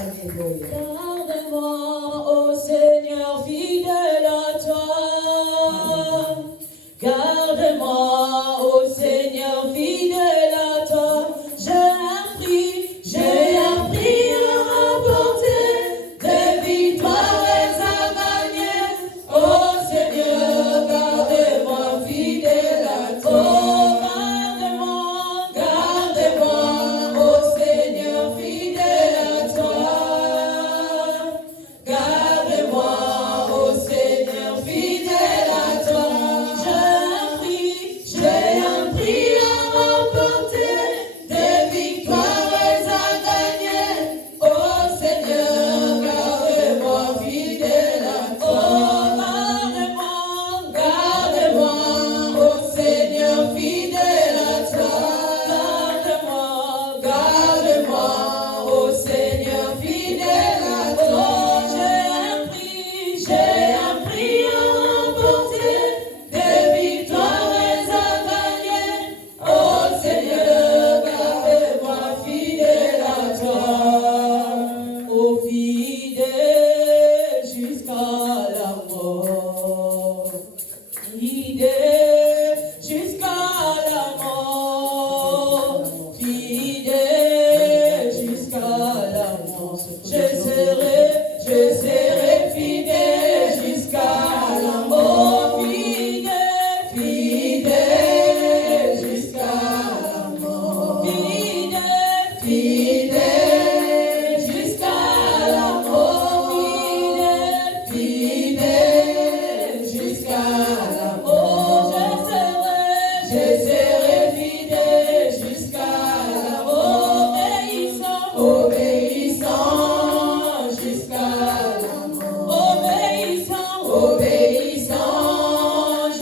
Alléluia. Garde-moi, ô Seigneur, fidèle à toi. Garde-moi, ô Seigneur, fidèle à toi. J'ai appris à remporter des victoires à gagner. Ô Seigneur, garde-moi, fidèle à toi. Garde-moi, ô Seigneur, fidèle à toi. Garde-moi, ô Seigneur, fidèle à toi. J'ai appris à remporter des victoires à gagner. Ô Seigneur, garde-moi, fidèle à toi. Garde-moi, ô Seigneur, fidèle à toi. Garde-moi, ô Seigneur, fidèle à toi. J'ai appris à remporter des victoires à gagner. Ô Seigneur, garde-moi, fidèle à toi. Ô fidèle jusqu'à la mort. Fidèle jusqu'à la mort. Fidèle jusqu'à la mort. Je serai fidèle jusqu'à la mort. Fidèle, fidèle jusqu'à la mort. Fidèle, fidèle jusqu'à la mort. Fidèle, fidèle jusqu'à la mort. Je serai fidèle jusqu'à la mort. Obéissant jusqu'à la mort. Obéissant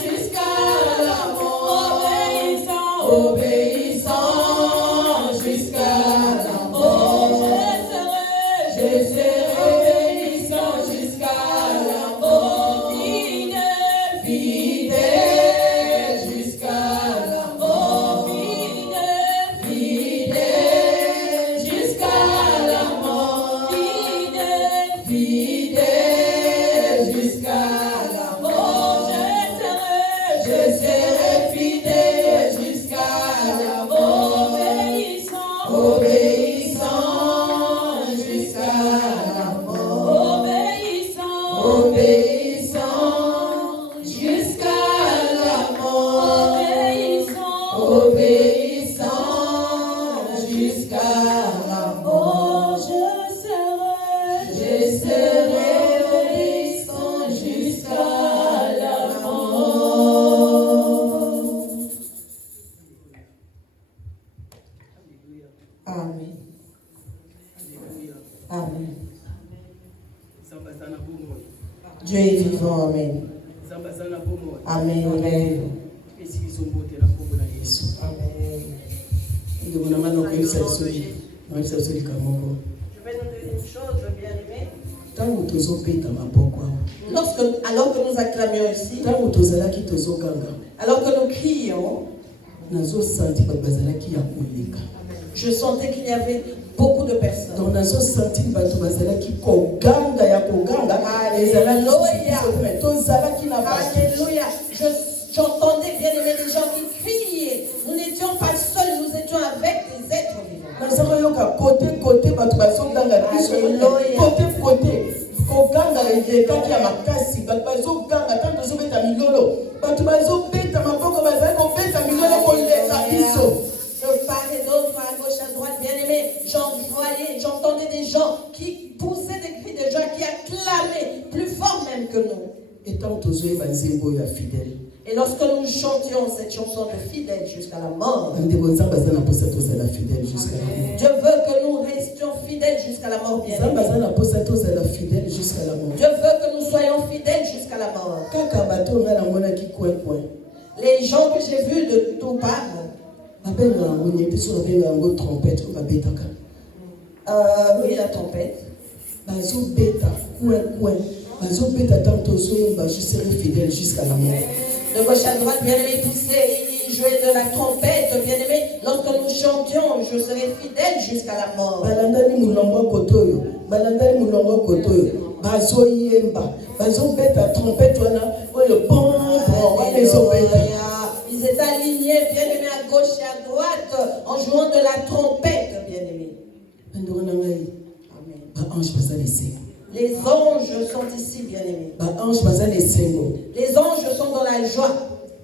jusqu'à la mort. Obéissant jusqu'à la mort. Je serai obéissant jusqu'à la mort. Fidèle, fidèle jusqu'à la mort. Fidèle, fidèle jusqu'à la mort. Fidèle, fidèle jusqu'à la mort. Je serai fidèle jusqu'à la mort. Obéissant jusqu'à la mort. Obéissant jusqu'à la mort. Obéissant jusqu'à la mort. Je serai obéissant jusqu'à la mort. Amen. Amen. Dieu est vivant. Amen. Amen. Amen. Amen. Je vais nous dire une chose, bien-aimé. Alors que nous acclamions ici, alors que nous crions, je sentais qu'il y avait beaucoup de personnes. Alléluia. J'entendais, bien aimé, des gens qui criaient. Nous n'étions pas seuls, nous étions avec des êtres vivants. De part et d'autre, à gauche, à droite, bien aimé, j'entendais des gens qui poussaient des cris de joie, qui acclamaient plus fort même que nous. Et lorsque nous chantions cette chanson de fidèle jusqu'à la mort, Dieu veut que nous restions fidèles jusqu'à la mort, bien aimé. Dieu veut que nous soyons fidèles jusqu'à la mort. Les gens que j'ai vus de tout part, oui, la trompette. Je serai fidèle jusqu'à la mort. De gauche à droite, bien-aimé, poussait, il jouait de la trompette, bien-aimé. Lorsque nous chantions, je serai fidèle jusqu'à la mort. balandali mulongo koto bazo yemba bazo beta trompette wana oyo bon wana ezo beta. Ils étaient alignés, bien-aimés, à gauche et à droite, en jouant de la trompette, bien-aimés. Amen. Ange baza lesengo. Les anges sont ici, bien-aimés. Ange baza lesengo. Les anges sont dans la joie.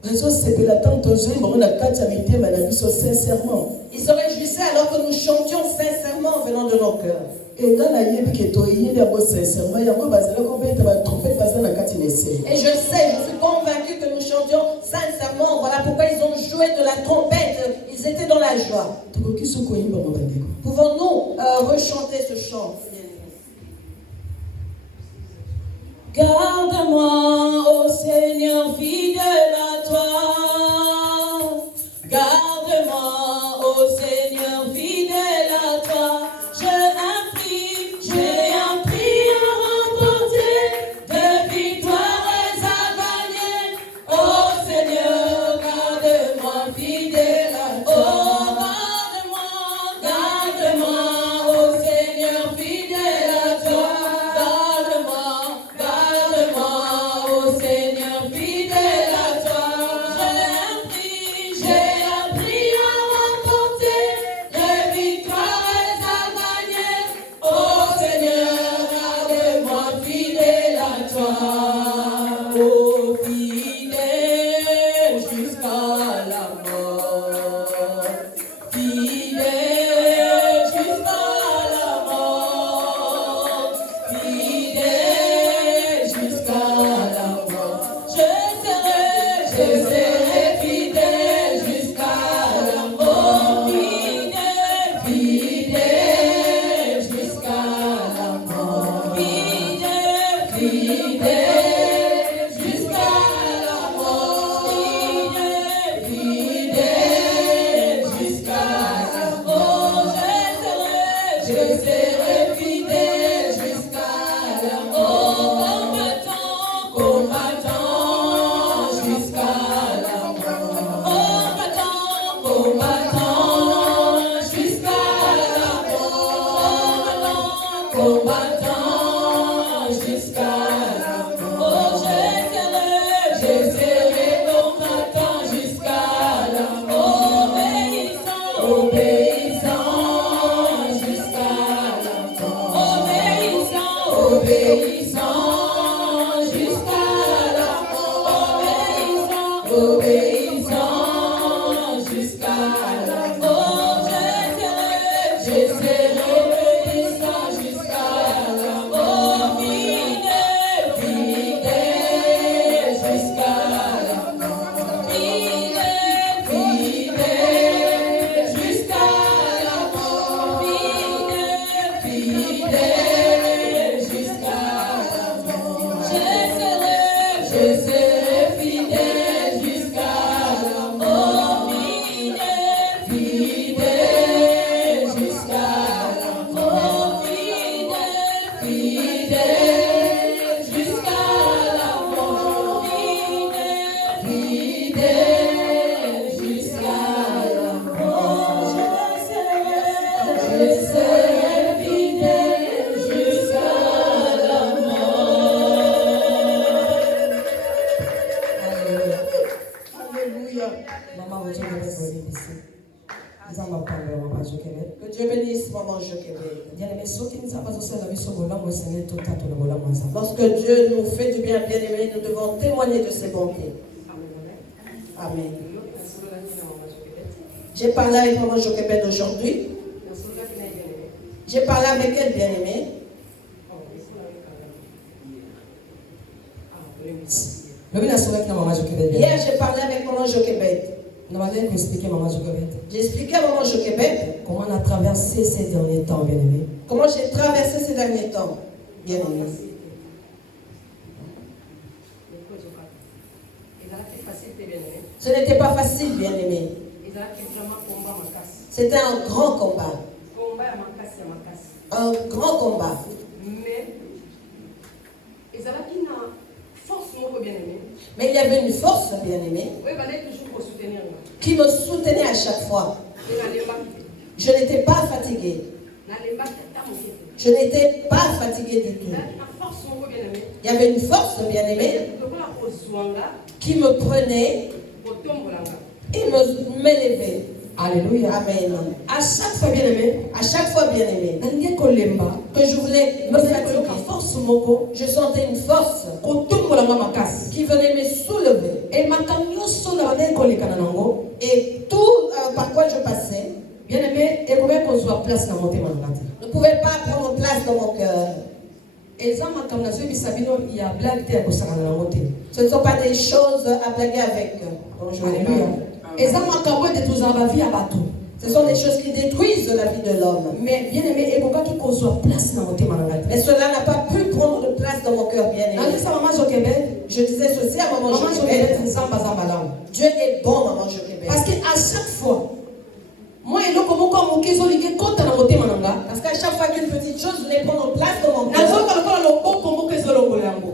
Bazo sepela tanto zoi bango na kati ya mitema na biso sincèrement. Ils se réjouissaient alors que nous chantions sincèrement venant de nos cœurs. Et dans la yebi que toi yeli abo sincèrement yango bazala ko beta ba trompette baza na kati na ese. Et je sais, je suis convaincu que nous chantions sincèrement. Voilà pourquoi ils ont joué de la trompette. Ils étaient dans la joie. Pouvons-nous rechanter ce chant? Garde-moi, ô Seigneur, fidèle à toi. Garde-moi, ô Seigneur, fidèle à toi. J'ai un prix à remporter, de victoires à gagner. Ô Seigneur, garde-moi, fidèle à toi. Garde-moi, ô Seigneur, fidèle à toi. Ô Seigneur, fidèle à toi, j'ai un prix à remporter, des victoires à gagner. Ô Seigneur, garde-moi fidèle à toi, ô fidèle jusqu'à la mort, fidèle jusqu'à la mort, fidèle jusqu'à la mort. Je serai fidèle jusqu'à la mort, fidèle jusqu'à la mort, fidèle jusqu'à la mort, fidèle jusqu'à la mort. Je serai fidèle jusqu'à la mort, combattant jusqu'à la mort, combattant jusqu'à la mort, combattant jusqu'à la mort. Je serai combattant jusqu'à la mort, obéissant jusqu'à la mort, obéissant jusqu'à la mort, obéissant jusqu'à la mort. Je serai obéissant jusqu'à la mort, fidèle jusqu'à la mort, fidèle jusqu'à la mort, fidèle jusqu'à la mort. Je serai fidèle jusqu'à la mort, fidèle jusqu'à la mort, fidèle jusqu'à la mort, fidèle jusqu'à la mort. Je serai fidèle jusqu'à la mort. Alléluia. Maman, vous êtes ici. Nous allons parler, maman, je vais. Que Dieu bénisse maman Joquebed. Bien-aimé, ceux qui nous appellent au service au volant, c'est le tout à tout le volant. Lorsque Dieu nous fait du bien, bien-aimés, nous devons témoigner de ses bontés. Amen. J'ai parlé avec maman Joquebed aujourd'hui. J'ai parlé avec elle, bien-aimée. Hier, j'ai parlé avec maman Joquebed. J'ai expliqué à maman Joquebed comment on a traversé ces derniers temps, bien-aimé. comment j'ai traversé ces derniers temps, bien-aimé. Ce n'était pas facile, bien-aimé. C'était un grand combat. Un grand combat. Mais il y avait une force, bien-aimé, qui me soutenait à chaque fois. Je n'étais pas fatiguée. Je n'étais pas fatiguée du tout. Il y avait une force, bien-aimé, qui me prenait et m'élevait. Alléluia. Amen. À chaque fois, bien-aimé, que je voulais me fatiguer, je sentais une force qui venait me soulever. Et tout par quoi je passais bien-aimé, place dans mon ne pouvait pas prendre place dans mon cœur. Ce ne sont pas des choses à blaguer avec. Ce sont des choses qui détruisent la vie de l'homme. Mais bien-aimé, mais cela n'a pas pu prendre de place dans mon cœur, bien-aimé. Je disais ceci à maman Joquebed. Dieu est bon, maman Joquebed. Parce qu'à chaque fois, parce qu'à chaque fois qu'une petite chose voulait prendre place dans mon cœur,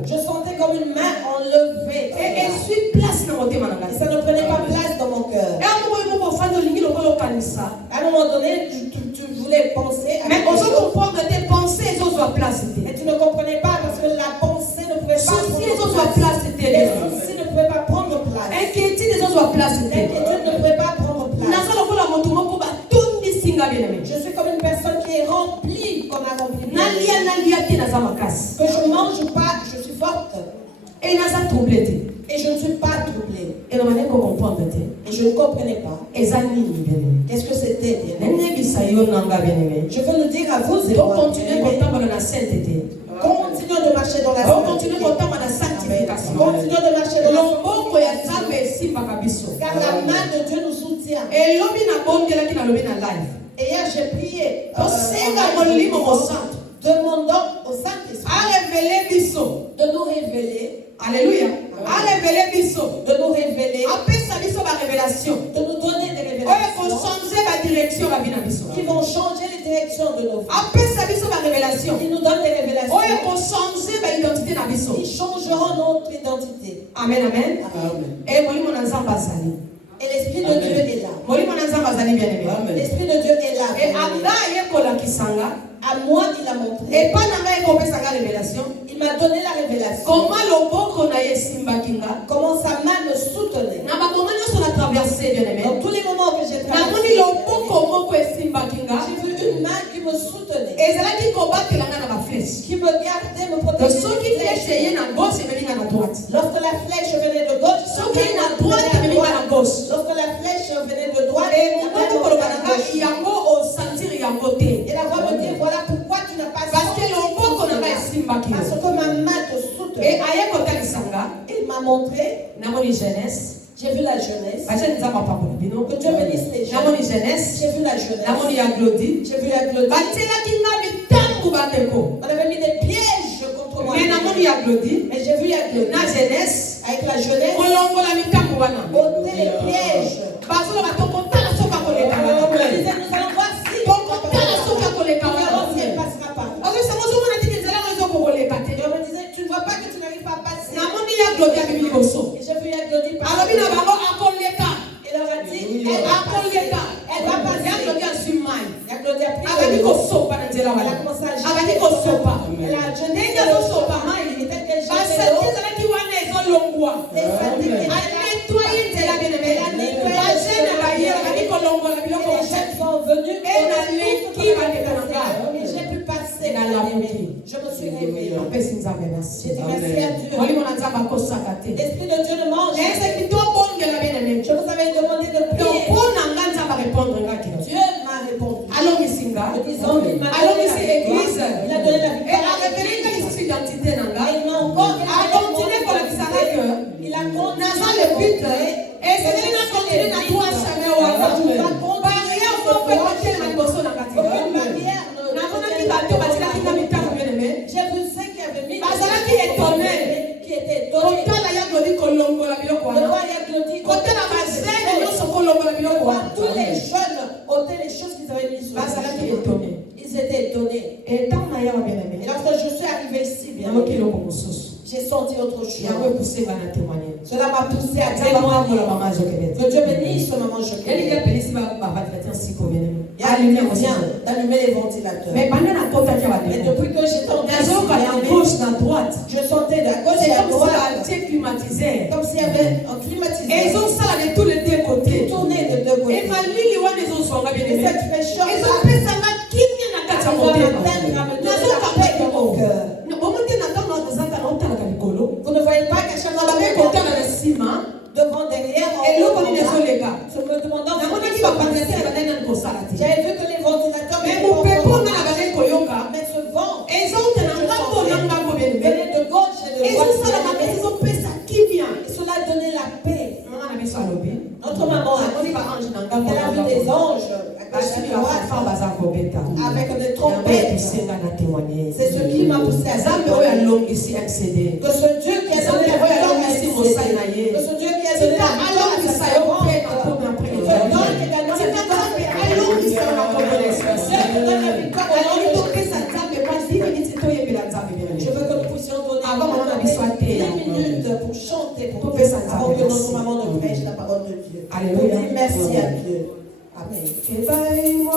je sentais comme une main enlevée. Et suit place dans Et ça ne prenait pas place dans mon cœur. À un moment donné, tu voulais penser à mais quelque chose. tes pensées, elles ont place. Et tu ne comprenais pas parce que la pensée ne pouvait pas prendre place. Les soucis ne pouvaient pas prendre place. L'inquiétude ne pouvait pas prendre place. Je suis comme une personne qui est remplie, qu'on a remplie. Que je ne mange pas, je suis forte. Et je ne suis pas troublée. Et je ne comprenais pas. Qu'est-ce que c'était, bien-aimé? Je veux nous dire à vous, continuons de marcher dans la sainteté. Continuons de marcher dans la sainteté. Car la main de Dieu nous soutient. Et hier j'ai prié demandant au Saint-Esprit de nous révéler. Alléluia. De nous révéler. De nous donner des révélations qui vont changer les directions de nos vies. Qui nous donnent des révélations qui changeront notre identité. Amen, amen. Et l'Esprit de Dieu est là. L'Esprit de Dieu est là. À moi, il a montré. Il m'a donné la révélation. Comment sa main me soutenait. Dans tous les moments que j'ai traversé, j'ai vu une main qui me soutenait. Qui me gardait, me protégeait. Lorsque la flèche venait de gauche, lorsque la flèche venait de droite, et la voix me dit, voilà pourquoi tu n'as pas parce que ma main te soutenait. Il m'a montré. J'ai vu la jeunesse. Que Dieu bénisse les jeunes. J'ai vu la jeunesse. J'ai vu la Glodie. On avait mis des pièges contre moi. Mais j'ai vu la Glodie. Avec la jeunesse. Ôter les pièges. On disait, nous allons voir si on ne passera pas. Et on me disait, tu ne vois pas que tu n'arrives pas à passer. Et j'ai vu la Glodie passer. Et leur a dit, elle va passer. La Glodie a pris. Elle a commencé à jeter. Elle a jeté il était qu'elle jetait l'eau. Les syndiqués. Sont venus et j'ai pu passer. Je me suis réveillée. J'ai dit merci à Dieu. L'Esprit de Dieu ne mange. Je vous avais demandé de prier. Dieu m'a répondu. Me disant, il m'a donné la victoire. Il a donné la victoire. Il m'a encore il a continué le but. Et c'est une j'ai vu ceux qui avaient mis qui étaient étonnés. Tous les jeunes ôtaient les choses qu'ils avaient mises sur le chemin. Ils étaient étonnés. Et lorsque je suis arrivée ici, j'ai senti autre chose. Cela m'a poussé à témoigner. Que Dieu bénisse maman Joquebed. Il y a lumière aussi. bien d'allumer les ventilateurs. Mais pendant la porte, il y a Mais des depuis que j'étais en à gauche, à droite. je sentais de gauche C'est et à comme si droite, la climatisée. comme s'il y avait un Et climatiseur ils ont ça de tous les deux côtés. tourné de deux côtés. Et ma ligne, ils ont soin bien Et aimé. cette fraîcheur Ils ont fait ça, ma qui vient à ça monter. va la paix dans mon cœur. Vous ne voyez pas qu'à chaque fois devant, derrière, Et l'autre, il est sur les gars. je me demandais Et j'avais vu que les ventilateurs mais mon pépé, on a la mais ce vent ils ont venait de gauche et de ils droite. ont ça la ils ont fait ça qui vient. Et cela donnait la paix. Notre On maman, dit pas ange dans le elle a vu des anges à gauche et à droite avec des trompettes. C'est ce qui m'a poussé à dire que ce Dieu qui a donné la victoire à Israël, que ce Dieu qui a donné la victoire à sa servante, il te donne également la victoire à Dieu te donne la victoire à Je veux que nous puissions donner 10 minutes pour chanter, pour avant que notre maman nous prêche la parole de Dieu. Pour dire merci à Dieu. Amen.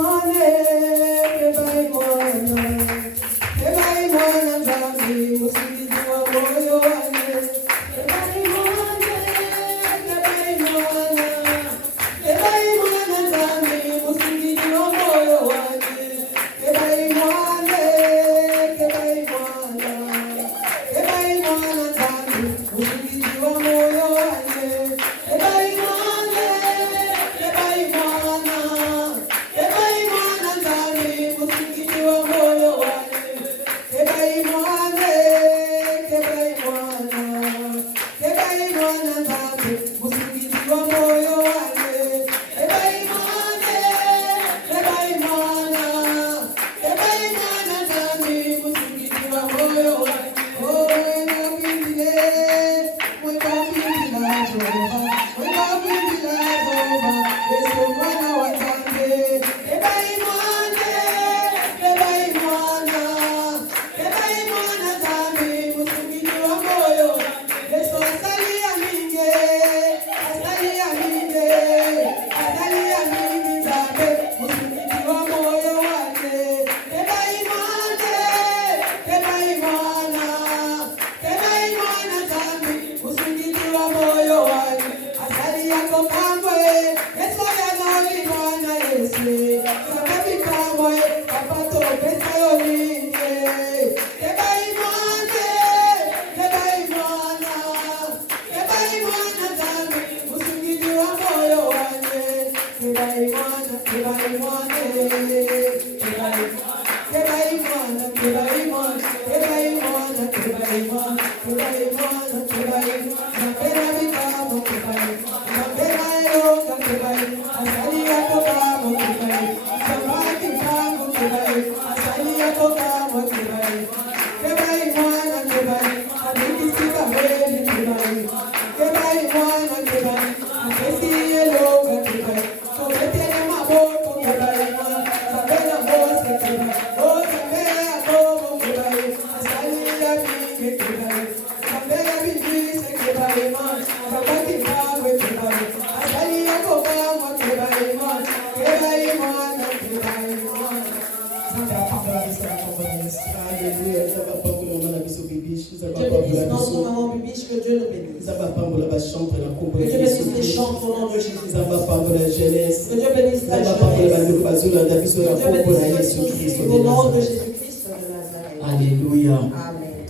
Alléluia.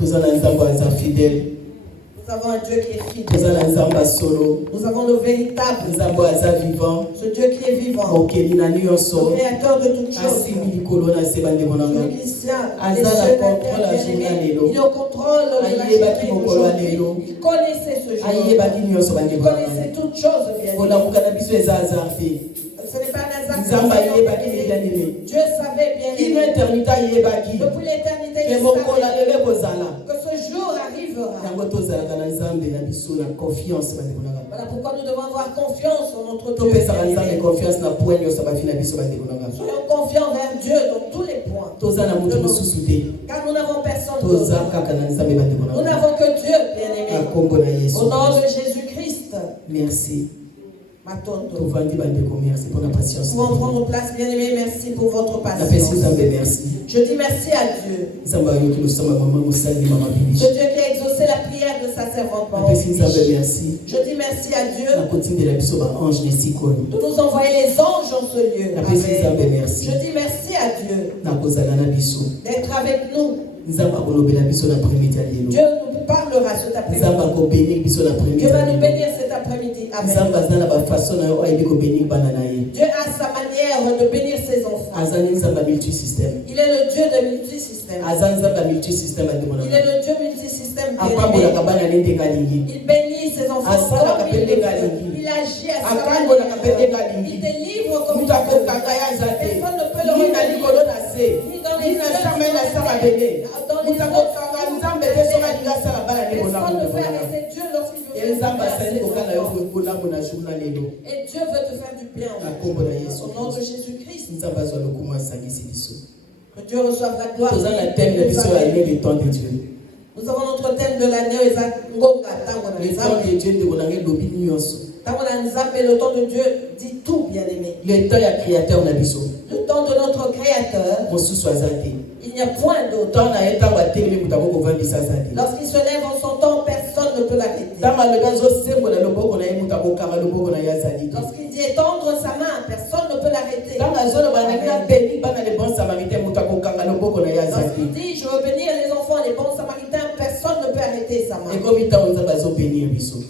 Nous avons un fidèle. Nous avons un Dieu qui est fidèle. Nous avons le véritable. vivant. Ce Dieu qui est vivant. Le créateur de toutes choses. Le Christian. Il est au contrôle de la journée. Il connaissait ce jour. Il connaissait toutes choses bien. Ce n'est pas un hasard. Dieu savait bien. Depuis l'éternité, il savait que ce jour arrivera. Voilà pourquoi nous devons avoir confiance en notre Dieu. Soyons confiants vers Dieu dans tous les points. Car nous n'avons personne d'autre. Nous n'avons que Dieu, bien-aimé. Au nom de Jésus-Christ. Merci. Pour vendre bande commerce, pour la patience. Pour prendre place, bien-aimés, merci pour votre La patience. merci. Je dis merci à Dieu. C'est Dieu qui a exaucé la prière de sa servante. Merci. Je dis merci à Dieu de nous envoyer les anges en ce lieu. Amen. Merci. Je dis merci à Dieu d'être avec nous. Dieu nous parlera cet après-midi. Dieu va nous bénir cet après-midi. Amen. Dieu a sa manière de bénir ses enfants. Il est le Dieu de multisystème. Il est le Dieu multisystème. Il bénit ses enfants comme il le veut. Il agit à sa manière. Il délivre comme il veut. Personne ne peut le retenir. Ni dans les cieux, dans les personne ne peut arrêter Dieu lorsqu'il veut faire du bien. Et Dieu veut te faire du bien. Au nom de Jésus-Christ. Que Dieu reçoive la gloire. Nous avons notre thème de l'année. Le temps de Dieu dit tout, bien aimé. Le temps est créateur. Le temps de notre créateur. Il n'y a point d'autre. Lorsqu'il se lève en son temps, personne ne peut l'arrêter. Lorsqu'il dit étendre sa main, personne ne peut l'arrêter. Lorsqu'il dit je veux bénir les enfants, les bons samaritains, personne ne peut arrêter sa main.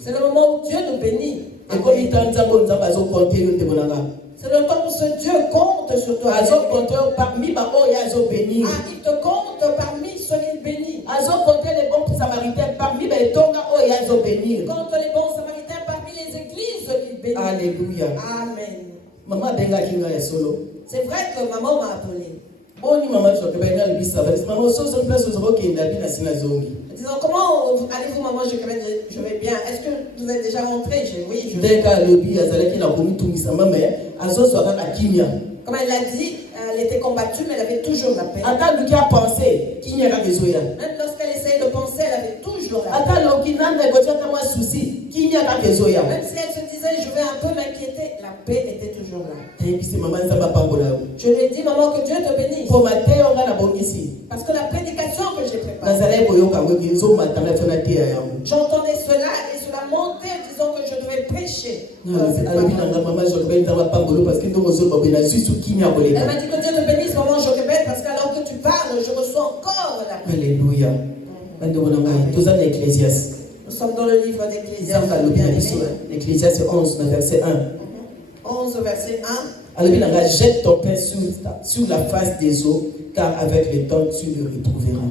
C'est le moment où Dieu nous bénit. C'est le temps où ce Dieu compte sur toi. Il te compte parmi ceux qu'il bénit. Il compte les bons samaritains parmi les églises qu'il bénit. Alléluia. Amen. C'est vrai que maman m'a appelé. Disons, comment allez-vous, maman? Je vais bien. Est-ce que vous êtes déjà rentré? Oui, je vais. Comme elle l'a dit, elle était combattue, mais elle avait toujours la paix. Même lorsqu'elle essayait de penser, elle avait toujours la paix. Même si elle se disait, je vais un peu m'inquiéter, la paix était toujours là. Je lui ai dit, maman, que Dieu te bénisse. Parce que la prédication que j'ai préparée, j'entendais cela et cela montait, disons que je devais prêcher. Elle m'a dit que Dieu te bénisse, maman Jochebed, parce qu'alors que tu parles, je reçois encore la paix. Alléluia. Nous sommes dans le livre d'Ecclésiaste. Ecclésiaste 11, verset 1. 11, verset 1. Alors, jette ton pain sur la face des eaux, car avec le temps, tu le retrouveras.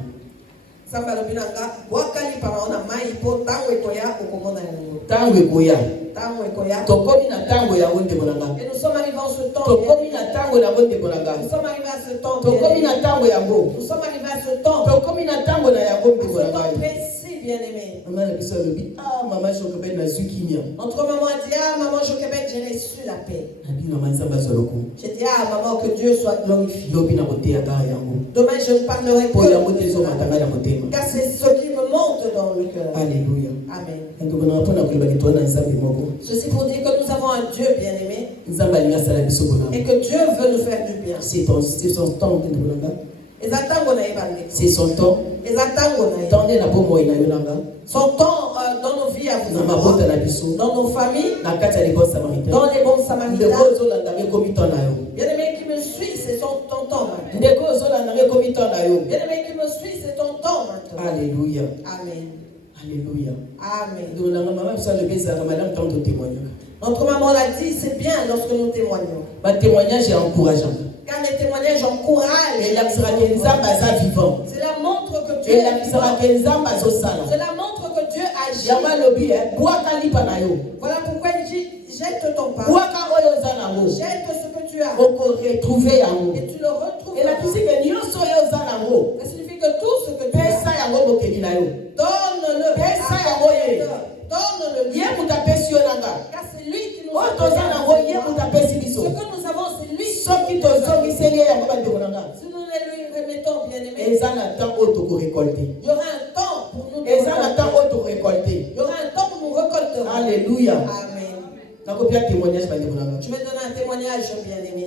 Et nous sommes arrivés en ce temps. Nous sommes arrivés à ce temps. Nous sommes arrivés à ce temps. Précis, bien aimé. Notre maman a dit, ah maman Jochebed, j'ai reçu la paix. J'ai dit, ah maman, que Dieu soit glorifié. Demain je ne parlerai que car c'est ce qui me monte dans le cœur. Alléluia. Amen. Ceci pour dire que nous avons un Dieu bien aimé et que Dieu veut nous faire du bien. C'est son temps. C'est son temps. Son temps dans nos vies à vous, dans nos familles, dans les bons samaritains. Bien aimé qui me suit, c'est ton temps maintenant. Bien aimé qui me suit, c'est ton temps maintenant. Alléluia. Amen. Alléluia. Amen. Notre maman l'a dit, c'est bien lorsque nous témoignons. Le témoignage est encourageant. Car les témoignages encouragent. C'est la vivant. C'est la montre que Dieu est vivant. C'est la montre que Dieu agit. Voilà pourquoi il dit, jette ton pain. Jette ce que tu as. Et tu le retrouves. Ça signifie que tout ce que tu as, donne-le. Donne-le. Car c'est lui qui nous a donné. Ce que nous avons, c'est lui. Si nous ne lui remettons, bien aimé, il y aura un temps pour nous récolter. Il y aura un temps pour nous récolter. Alléluia. Amen. Je vais donner un témoignage, bien-aimé.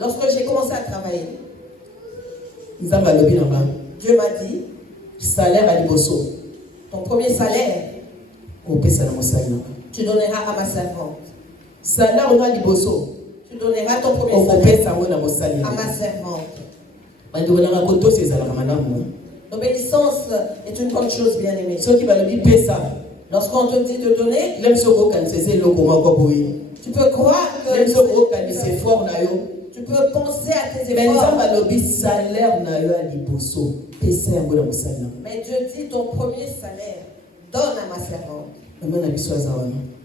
Lorsque j'ai commencé à travailler, Dieu m'a dit, salaire à liboso. ton premier salaire, tu donneras à ma servante. Salaire à liboso. Tu donneras ton premier salaire à ma servante. L'obéissance est une bonne chose, bien-aimée. Lorsqu'on te dit de donner, tu peux croire que tu peux penser à tes efforts. Mais Dieu dit ton premier salaire, donne à ma servante.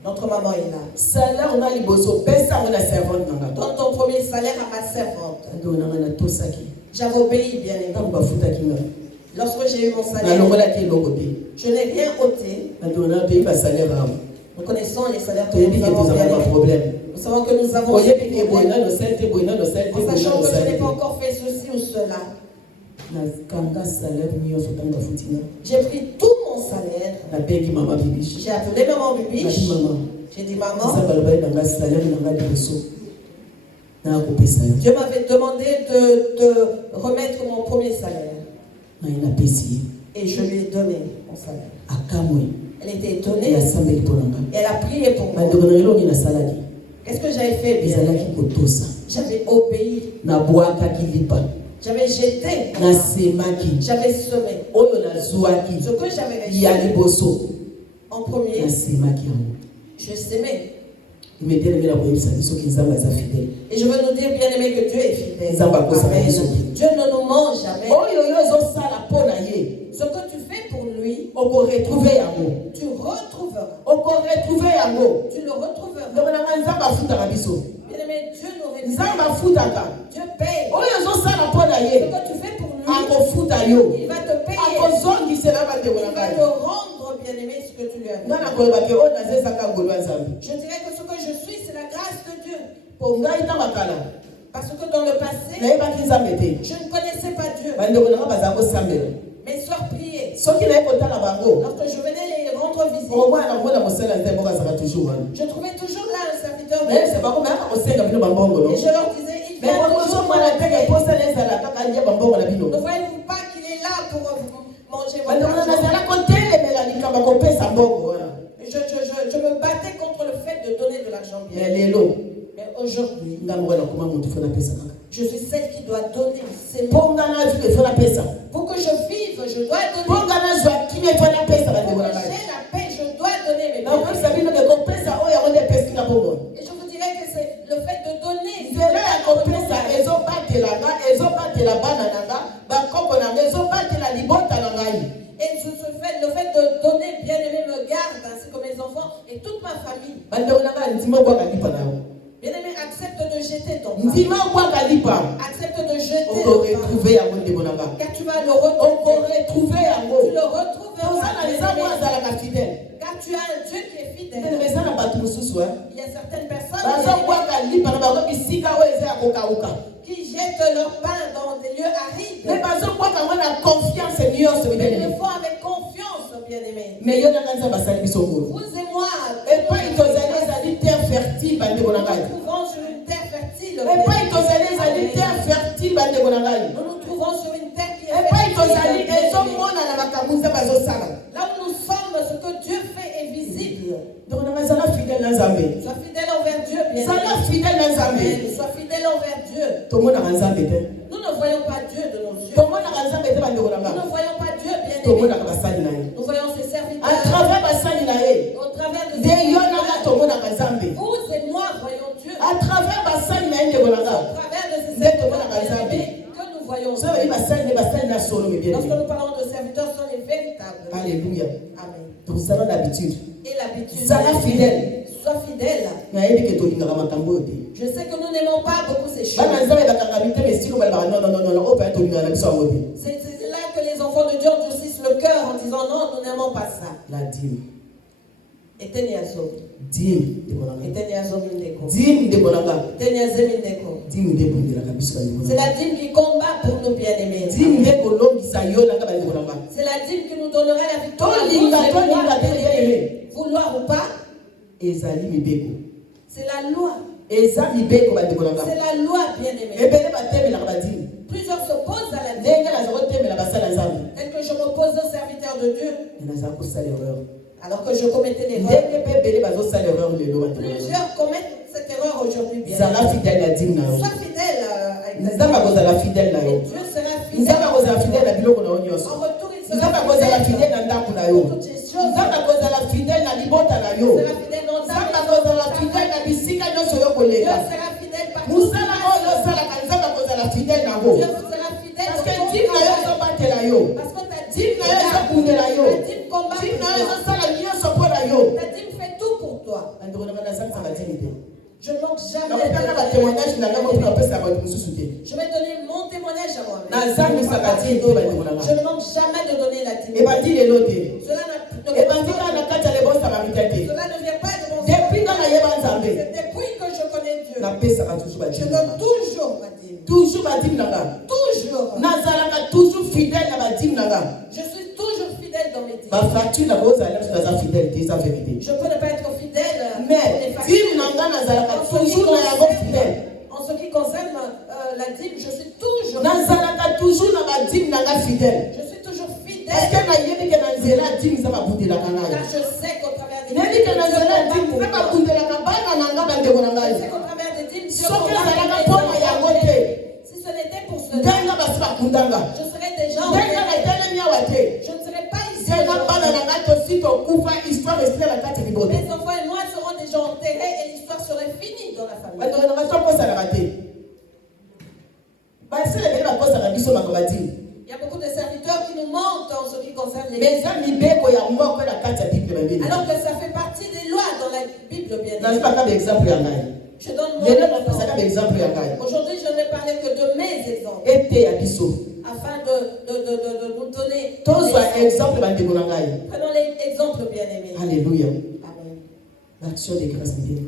Notre maman est là. Salaire on a liboso, pesa on a servante nanga. Donne ton premier salaire à ma servante. J'avais obéi, bien-aimé. Lorsque j'ai eu mon salaire, je n'ai rien ôté. Nous connaissons les salaires que nous avons, nous savons que nous avons des problèmes. En sachant que je n'ai pas encore fait ceci ou cela. J'ai pris tout mon salaire. J'ai appelé maman Bibiche. J'ai dit maman, Dieu m'avait demandé de remettre mon premier salaire. Et je lui ai donné mon salaire. Elle était étonnée. Elle a prié pour moi. Qu'est-ce que j'avais fait bien? J'avais obéi. J'avais jeté. J'avais semé. Ce que j'avais reçu en premier, je sémais. Et je veux nous dire, bien aimé, que Dieu est fidèle. Amen. Dieu ne nous ment jamais. Ce que tu fais pour lui, tu retrouveras. Tu le retrouveras. Bien aimé, Dieu nous révèle. Dieu paye. Ce que tu fais pour lui, il va te payer. Il va te rendre, bien aimé, ce que tu lui as fait. Je dirais que ce que je suis, c'est la grâce de Dieu. Parce que dans le passé, je ne connaissais pas Dieu. Mes soeurs priaient. Lorsque je venais les rendre visite, je trouvais toujours là un serviteur de Dieu. Et je leur disais, il vient toujours ne voyez-vous pas qu'il est là pour manger votre argent? Je me battais contre le fait de donner de l'argent bien. Mais aujourd'hui, je suis celle qui doit donner. Pour que je vive, je dois donner. Pour que j'ai la paix, je dois donner mes biens. Et je vous dirais que c'est le fait de donner. Et le fait de donner, bien aimé, me garde, ainsi que mes enfants et toute ma famille. Bien aimé, accepte de jeter ton pain. Accepte de jeter ton pain. Car tu vas le retrouver. Tu le retrouveras. Car tu as un Dieu qui est fidèle. Il y a certaines personnes qui jettent leur pain dans des lieux arides. Mais ils le font avec confiance, bien aimé. Vous et moi, nous nous trouvons sur une terre fertile. Nous nous trouvons sur une terre qui est fertile. Là où nous sommes, ce que Dieu fait est visible. Sois fidèle envers Dieu, bien aimé. Sois fidèle envers Dieu. Nous ne voyons pas Dieu de nos yeux. Nous ne voyons pas Dieu, bien aimé. Nous voyons ses serviteurs. Au travers de ses vous et moi voyons Dieu. Au travers de ses serviteurs, que nous voyons Dieu. Lorsque nous parlons de serviteurs, ce sont les véritables. Alléluia. Amen. Nous avons l'habitude. Et l'habitude. Sois fidèle. Sois fidèle. Je sais que nous n'aimons pas beaucoup ces choses. C'est là que les enfants de Dieu endurcissent le cœur en disant non, nous n'aimons pas ça. La dîme. C'est la dîme qui combat pour nous bien-aimés. C'est la dîme qui nous donnera la victoire. Vouloir ou pas, ezali mibeko. C'est la loi. Eza mibeko bandeko na nga. C'est la loi, bien-aimé. Ebele batemela badini. Plusieurs s'opposent à la dîme. Ndenge nazo temela basala nzambe. Tel que je m'oppose aux serviteurs de Dieu. Naza ko sala erreur. Alors que je commettais l'erreur. Ndenge pe bele bazo sala erreur lelo bandeko. Plusieurs commettent cette erreur aujourd'hui, bien. Zala fidèle na dîme na yo. Sois fidèle avec ta Nzamba ko zala fidèle na yo. dîme. Dieu sera fidèle. Nzamba ko zala fidèle na biloko na yo En nyonso. retour, il sera Nzamba ko zala fidèle. fidèle na ndako na yo. Toutes ces choses. Nzamba ko zala fidèle na libota na yo. Il sera fidèle dans ta Nzamba maison. ko zala fidèle na bisika nyonso yo Dieu koleka. sera fidèle partout. Musala oyo osalaka nzamba ko zala fidèle na yo. Dieu sera fidèle Parce dans que ton dîme na yo travail. ezobatela yo. Parce que ta Dîme dîme na yo ezokundela yo. Ta dîme combat Dîme na yo pour toi. ezosala nyonso mpo na yo. Ta dîme fait tout pour toi. bandeko na nga nazangisaka dîme te. Je ne manque jamais nakotanga de batémoignage na nga mpona kopesa bato mosusu te. Je vais donner mon témoignage à moi-même. nazangisaka dîme te bandeko na nga. Je ne manque jamais de donner la dîme. ebandi lelo te. Cela ebandi kaka na kati ya lebo samaritain te. Cela ne vient pas de mon depuis nga nayeba nzambe C'est depuis que je connais Dieu. napesaka toujours Je badîme. donne toujours ma dîme. toujours badîme na nga. Toujours. nazalaka toujours fidèle na badîme na nga. Je suis toujours fidèle dans mes dîmes. bafracture na kozala biso naza fidèle te eza vérité. Je peux ne pas être fidèle mais pour les dîme factures. na nga nazalaka En ce qui toujours na yango fidèle. En ce qui concerne la dîme, je suis toujours nazalaka toujours na badîme na nga fidèle. Je suis toujours parce fidèle. que nayebi ke na nzela dîme eza babutelaka ngai. Car je sais qu'au travers des nayebi ke na nzela dîme eza babundelaka bana na nga bandeko na Je ngai. sais qu'au travers des dîmes, Dieu soki combat ezalaka mes mpona yango te ennemis. Si ce n'était pour cela, ndenge basi bakundanga je serais déjà en ndenge guerre. natelemi awa te Je ne serais pas ici. ndenga bana na ngai tosi tokufa histoire esile na kati ya libote. Mes enfants et moi serons déjà enterrés et l'histoire serait finie dans la famille. bandeko na ngai tokosalaka te basele ebele bakosaka biso makambo dîme. Il y a beaucoup de serviteurs qui nous mentent en ce qui concerne les mais eza mibeko ya moko na kati ya bible babeli. alors que ça fait partie des lois dans la Bible, bien nazwi sûr. baka baexemple ya ngai Je donne mon lelo exemple. napesaka baexemple ya ngai Aujourd'hui, je ne parler que de mes exemples ete ya biso afin de nous donner. tozwa des exemples. exemple bandeko na ngai. Prenons les exemples bien-aimés. alléluia. Amen. l'action de grâce bien.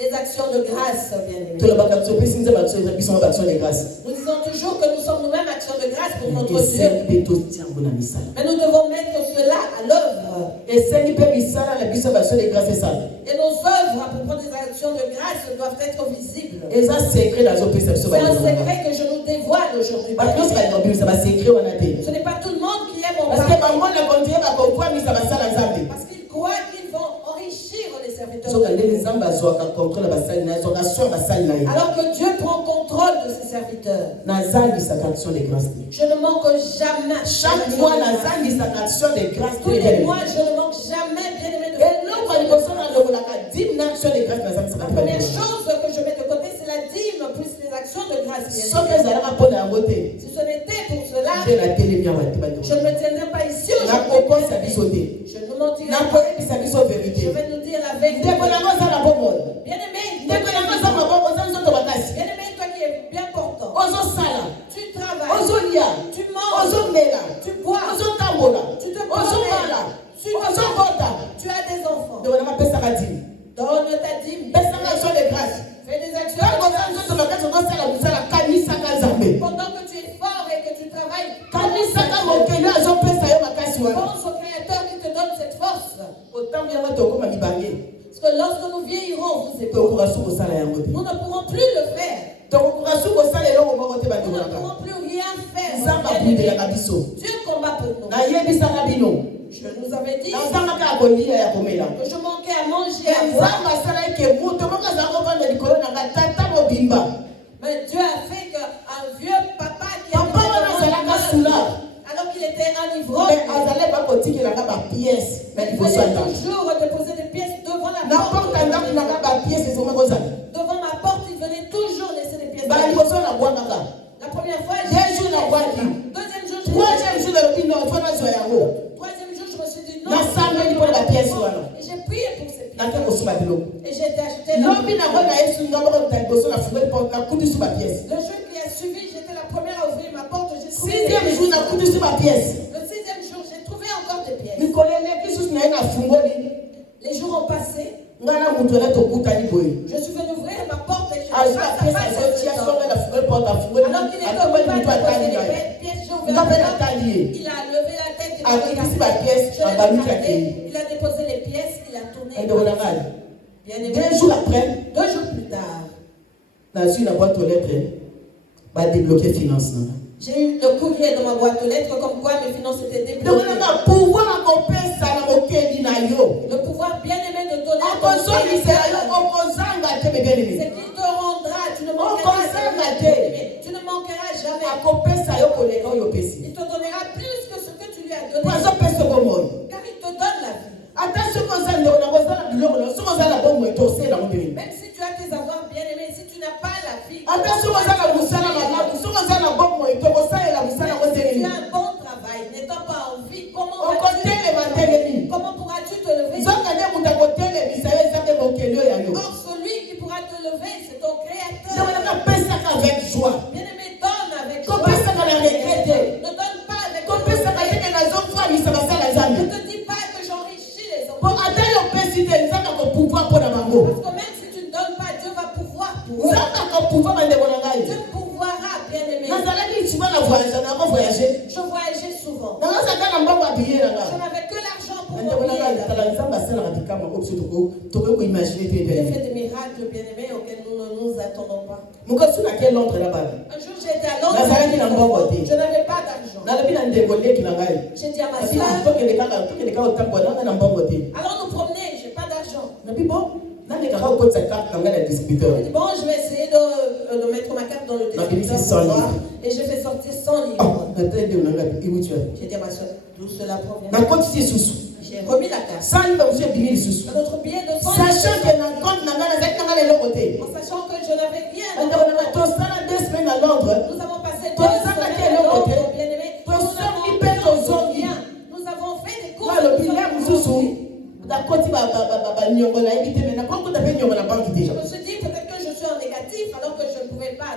Les actions de grâce, bien-aimés. tolobaka topesi nzambe action eza biso baction de grâce. Nous disons toujours que nous sommes nous-mêmes actions de grâce pour notre Dieu. esengi mpe totiango na misala. Mais nous devons mettre cela à l'œuvre. esengi mpe misala na biso baction de grâce esala. Et nos œuvres pour prendre des actions de grâce doivent être visibles. eza secret nazopesa biso C'est un bandeko na ngai. secret que je nous dévoile aujourd'hui. bato nyonso balinga kobimisa basecret wana te. Ce n'est pas tout le monde qui aime en parce que parler. bango na kontinue bakokwamisa basala nzambe. Parce qu'ils croient qu'ils vont enrichir les serviteurs. soka ndenge nzambe azwaka contrôle ya basali na ye azwaka sur basali na ye. Alors que Dieu prend contrôle de ses serviteurs. nazangisaka action de grâce te. Je ne manque jamais. chaque mois nazangisaka action de grâce Tous te. les mois, je ne manque jamais, bien aimé, de eloko ya liboso na lokolaka dîme na action de grâce nazangisaka La te première bandeko. chose que je mets de côté, c'est la dîme plus les actions de grâce. bien soki aimé. ezalaka mpona yango te Si ce n'était pour cela, nde natelemi awa te bandeko. je ne me tiendrais pas ici nakokosa biso aujourd'hui. te Je ne mentirai pas. nakoyebisa biso vérité. Je vais nous dire la vérité. ndeko nango oza na bomoi Bien aimé, ndeko nango oza maboko oza nzoto makasi bien aimé, toi qui es bien portant, ozosala tu travailles, ozolia tu manges, ozomela tu bois, ozotambola tu te ozobala tu te ozobota tu as des enfants. ndeko nango apesaka dîme Donne ta dîme. pesaka action de grâce. Fais des actions. ntango oza nzoto makasi ozosala mosala kanisaka nzambe Pendant que tu es fort et que tu travailles, kanisaka mokeli azopesa yo makasi wana pense au Créateur qui te donne cette force. otango yango tokóma mibange Parce que lorsque nous vieillirons, vous êtes tokokoka su kosala yango te nous ne pourrons plus le faire. tokokoka su kosala eloko moko te Nous bandeko ne nanga pourrons plus rien faire. nzambe abundelaka biso Dieu combat pour nous. nayebisaka bino Je nous avais dit nazangaka ya kolia ya komela que je manquais à manger, à boire. nzambe asalaki ke moto moko azalaka kovanda likolo nanga tata mobimba Mais Dieu a fait qu'un vieux papa qui papa wana azalaka sula alors qu'il était un ivrogne, me azalaki bakotikelanga bapiese na il liboso ya fallait ndako toujours déposer des pièces devant la na porte. porte ya ndako nanga bapiese ezonga kozala Devant ma porte, il venait toujours laisser des pièces. bala liboso na bwangaka La première fois, Deux jours na bwaki Deuxième jour, j'ai troisième jour nalobi no fo nazwa yango Troisième jour, je me suis dit non. nasambeli mpona bapiese wana Et j'ai prié pour ces pièces. nake kosuba biloko Et j'ai été acheté la lobi nango na yesu nga moko ta liboso nafungoli porte nakuti su bapiese Le jour qui a suivi, j'étais la première à ouvrir ma porte. J'ai trouvé des sixième pièces. jour nakuti su bapiese Le sixième jour, j'ai trouvé encore des pièces. mikolo eleki susu na ye nafungoli Les jours ont passé. nga na moto wana tokutani boye Je suis venue ouvrir ma porte et je azwi suis face à bapiese face azotia avec songa nafungoli porte afungoli Alors qu'il était atomboli occupé moto à atali déposer na ye les pièces, j'ai ouvert nga la mpe porte. natali ye Il a levé la tête, il a akitisi regardé. bapiese Je l'ai abaluki regardé, akei il a déposé les pièces, il a tourné. ndeko na ngai 2 jours après, 2 jours plus tard, dans une boîte aux lettres, va débloquer finance. j'ai eu le courrier dans ma boîte aux lettres comme quoi mes finances étaient débloquées. Le pouvoir Le pouvoir bien aimé de donner. C'est qu'il te rendra, tu ne manqueras jamais. Tu ne manqueras jamais. Il te donnera plus que ce que tu lui as donné. Car il te donne la vie. Même si tu as tes avoirs bien aimés, si tu n'as pas la vie. Si tu as un bon travail, n'étant pas en vie, comment pourras-tu te lever? Or, celui qui pourra te lever, c'est ton créateur. Bien aimé, donne avec joie. Ne donne pas avec joie. Ne te dis pas que j'enrichis les hommes. Parce que même si tu ne donnes pas, Dieu va pouvoir pour eux. Dieu pourvoira, bien aimé. Je voyageais souvent. Je n'avais que l'argent pour mon billet. Dieu fait des miracles, bien aimés, auxquels nous ne nous attendons pas. Un jour, j'étais à Londres. Je n'avais pas d'argent. J'ai dit à ma soeur, allons nous promener, je n'ai pas d'argent. J'ai dit, bon, je vais essayer de mettre ma carte dans le distributeur et je fais sortir 100 livres. J'ai dit à ma soeur, d'où cela provient? J'ai remis la carte. Notre billet de 100 livres. En sachant que je n'avais rien. Nous avons passé 2 semaines à Londres, bien aimé. Nous avons fait des courses. Je me suis dit peut-être que je suis en négatif alors que je ne pouvais pas.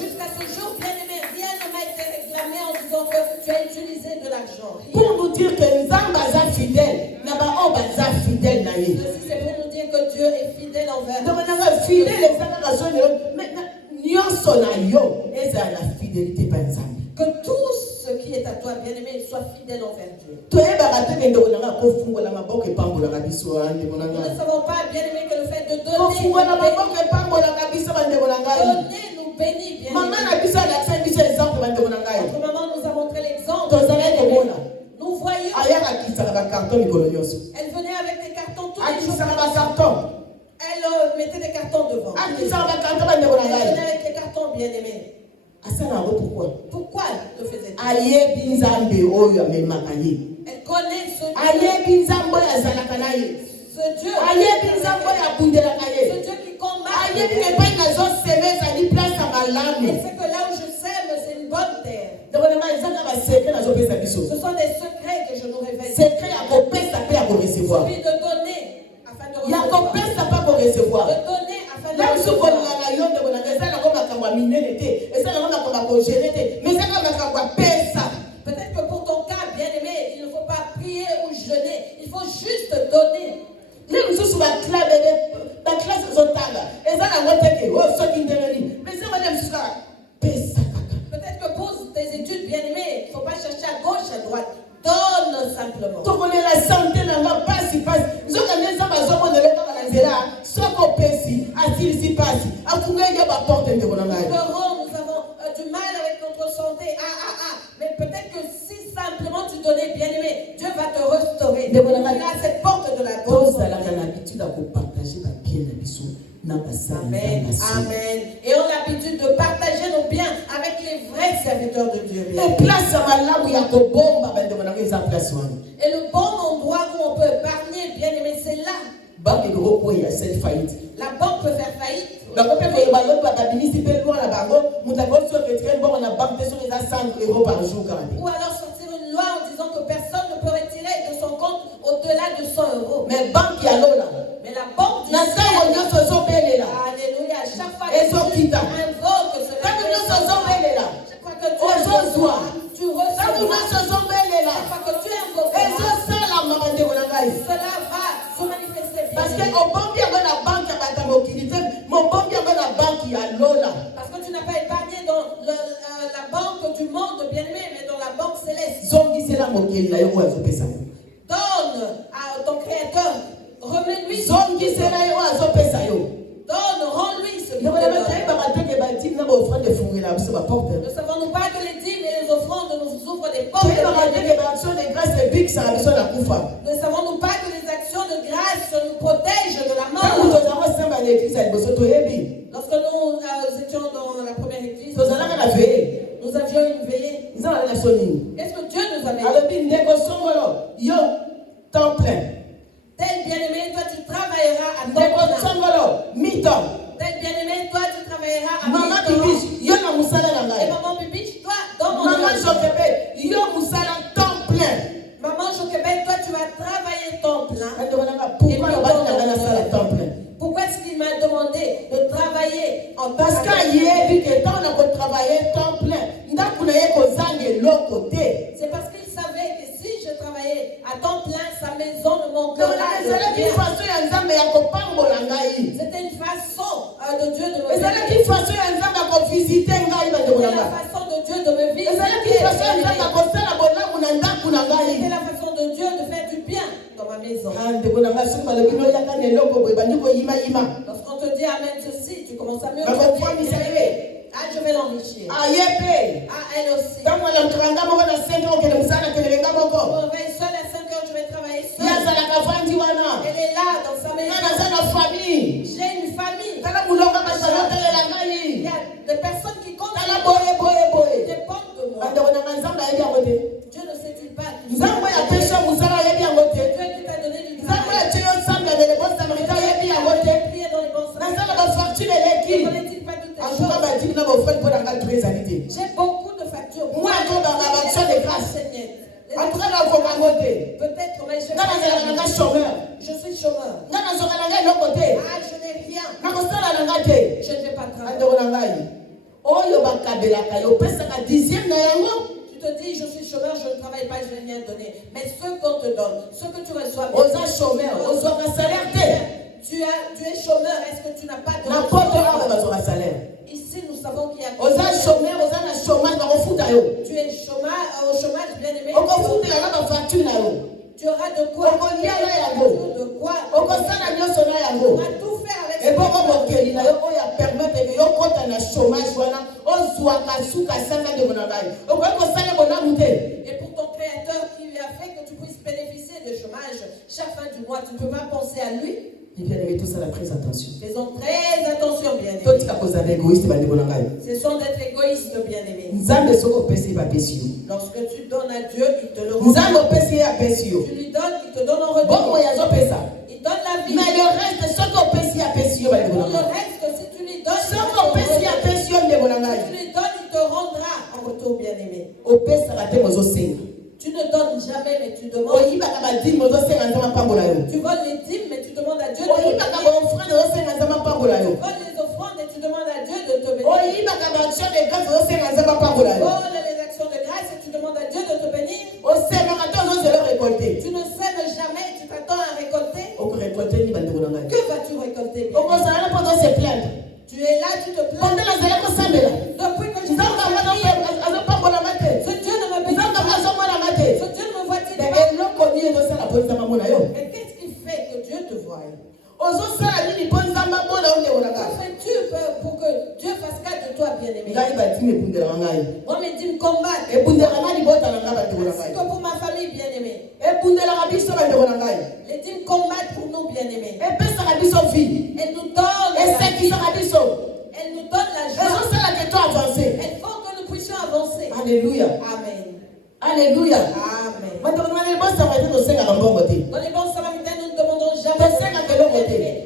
Jusqu'à ce jour, bien aimé, rien ne m'a été réclamé en disant que tu as utilisé de l'argent. Pour nous dire que nous sommes fidèles, c'est pour nous dire que Dieu est fidèle envers nous. Que tout ce qui est à toi, bien aimé, soit fidèle envers Dieu. Nous ne savons pas, bien aimé, que le fait de donner nous bénit, bien aimé. Notre maman nous a montré l'exemple. Nous voyons. Elle venait avec des cartons tous les jours. Elle mettait des cartons devant. Elle venait avec les cartons, bien aimés. Pourquoi le faisait-elle? Elle connaît ce Dieu. Ce Dieu qui combat. Et c'est que là où je sème, c'est une bonne terre. Ce sont des secrets que je nous révèle. Celui de donner afin de recevoir. De donner afin de recevoir. Peut-être que pour ton cas, bien aimé, il ne faut pas prier ou jeûner. Il faut juste donner. Peut-être que pour tes études, bien aimé, il ne faut pas chercher à gauche, à droite. Donne simplement. Nous avons du mal avec notre santé. Mais peut-être que si simplement tu donnais, bien aimé, Dieu va te restaurer. Il y a cette porte de la gauche. Amen. Amen. Et on a l'habitude de partager nos biens avec les vrais serviteurs de Dieu. Et le bon endroit où on peut épargner, bien aimé, c'est là. La banque peut faire faillite. Ou alors sortir une loi en disant que personne ne peut retirer de son compte au-delà de 100 euros. Mais la banque dit alléluia, chaque fois que tu invoques cela, chaque fois que tu reçois. Chaque fois que tu invoques, cela va se manifester. Parce que tu n'as pas épargné dans la banque du monde, bien aimé, mais dans la banque céleste. Donne à ton créateur. Remets-lui. Donne, rends-lui ce qu'il te donne. Ne savons-nous pas que les dîmes et les offrandes nous ouvrent des portes? Ne savons-nous pas que les actions de grâce nous protègent de la mort? Lorsque nous étions dans la première église, nous avions une veillée. Qu'est-ce que Dieu nous avait dit? Temps plein. Tel bien-aimé, toi tu travailleras à temps plein. Mi-temps. Tel bien-aimé, toi tu travailleras à Maman mi-temps. Bibiche, yo na musala na Et ngai. maman Bibiche, toi dans mon Maman œuvre. Jokebe, yo musala temps plein. Maman Joquebel, toi tu vas travailler temps plein. Pourquoi on va dire na temps plein? Pourquoi est-ce qu'il m'a demandé de travailler en temps Parce plein? qu'il y a dit que tant on a travaillé temps plein, C'est parce qu'il savait que si je travaillais à temps plein, sa maison ne manquera de rien. C'était une façon de Dieu de me visiter. C'était la façon de Dieu de me visiter. C'était la façon de Dieu de faire du bien dans ma maison. Lorsqu'on te dit amen ceci, tu commences à mieux t'aimer. Ah, je vais l'enrichir. Ah, elle aussi. Je me réveille seule à 5 heures, je vais travailler seule. Elle est là dans sa maison. J'ai une famille. Il y a des personnes qui comptent dépendent de moi. Dieu ne sait-il pas tout ça? Dieu qui t'a donné du travail. Dieu qui t'a prié dans les bons sens. Ne connaît-il pas toutes les choses? J'ai beaucoup de factures. Moi, je suis dans la action de grâce. Peut-être, mais je suis chômeur. Ah, je n'ai rien. Je ne vais pas travailler. Tu te dis, je suis chômeur, je ne travaille pas, je ne vais rien donner. Mais ce qu'on te donne, ce que tu reçois, tu es chômeur, est-ce que tu n'as pas de salaire? Ici, nous savons qu'il y a tu es au chômage, bien aimé. Tu auras de quoi? De quoi? On va tout faire avec ce et pour ton créateur qui lui a fait que tu puisses bénéficier de chômage chaque fin du mois, tu ne peux pas penser à lui. Bien-aimé, tout ça, très attention. Faisons très attention, bien-aimé. Ce sont d'être égoïste, bien-aimé. Lorsque tu donnes à Dieu, il te le rend. Tu lui donnes, il te donne en retour. Il donne la vie. Mais le reste, Pour le reste, si tu lui donnes, il te rendra en retour, bien-aimé. Tu ne donnes jamais, mais tu demandes. Tu voles les dîmes, mais tu demandes à Dieu de te bénir. Tu voles les offrandes et tu demandes à Dieu de te bénir. Tu voles les actions de grâce et tu demandes à Dieu de te bénir. Tu ne sèmes jamais, tu t'attends à récolter. Que vas-tu récolter? Tu es là, tu te plains. Depuis que je suis ce Dieu ne me bénit pas. Ce Dieu ne me voit-il pas? Et qu'est-ce qui fait que Dieu te voie? Que fais-tu pour que Dieu fasse cas de toi, bien-aimé? Moi, mes dîmes combattent. C'est que pour ma famille, bien-aimé. Les dîmes combattent pour nous, bien-aimés. Elle nous donne la vie. Elle nous donne la joie. Elles font que nous puissions avancer. Alléluia. Amen. Alléluia. Amen. Dans les bons samaritains, nous ne demandons jamais.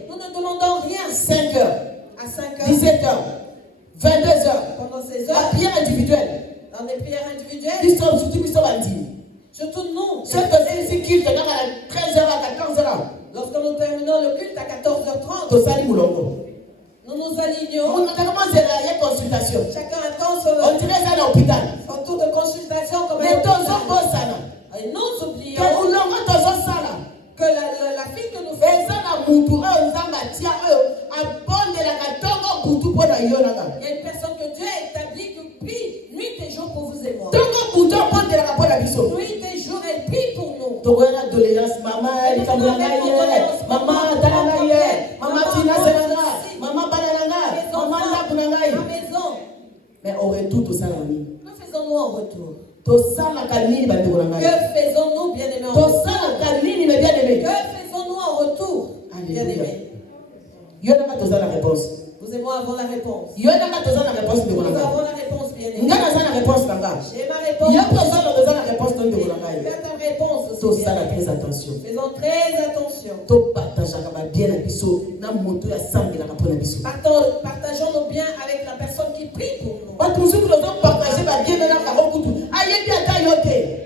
Nous ne demandons rien. 5 heures. À 5 heures. 17 heures. 22 heures. Pendant ces heures. La prière individuelle. Dans les prières individuelles. Surtout nous. 13h à 14h. Lorsque nous terminons le culte à 14h30. Nous nous alignons. Chacun attend son tour de consultation comme et nous oublions que la fille que nous faisons, il y a une personne que Dieu a établie qui prie nuit et jour pour vous et moi. Nuit et jour, tokoya doléance maman maman talanga maman tina selanga maman bananga maman lakunanga. Mais au retour tout ça l'ami. Que faisons-nous en retour? Que faisons-nous, bien-aimés, en retour? retour? Que faisons-nous en retour, bien-aimés? Il y a la réponse. Vous et moi avons la réponse. Il y a la réponse. Nous avons la réponse, bien-aimés. J'ai ma réponse. J'ai ma réponse. Il y a besoin de la réponse. Tu as ta réponse aussi, Tout ça, bien-aimés. très attention. Faisons très attention. Partageons nos biens avec la personne qui prie pour nous.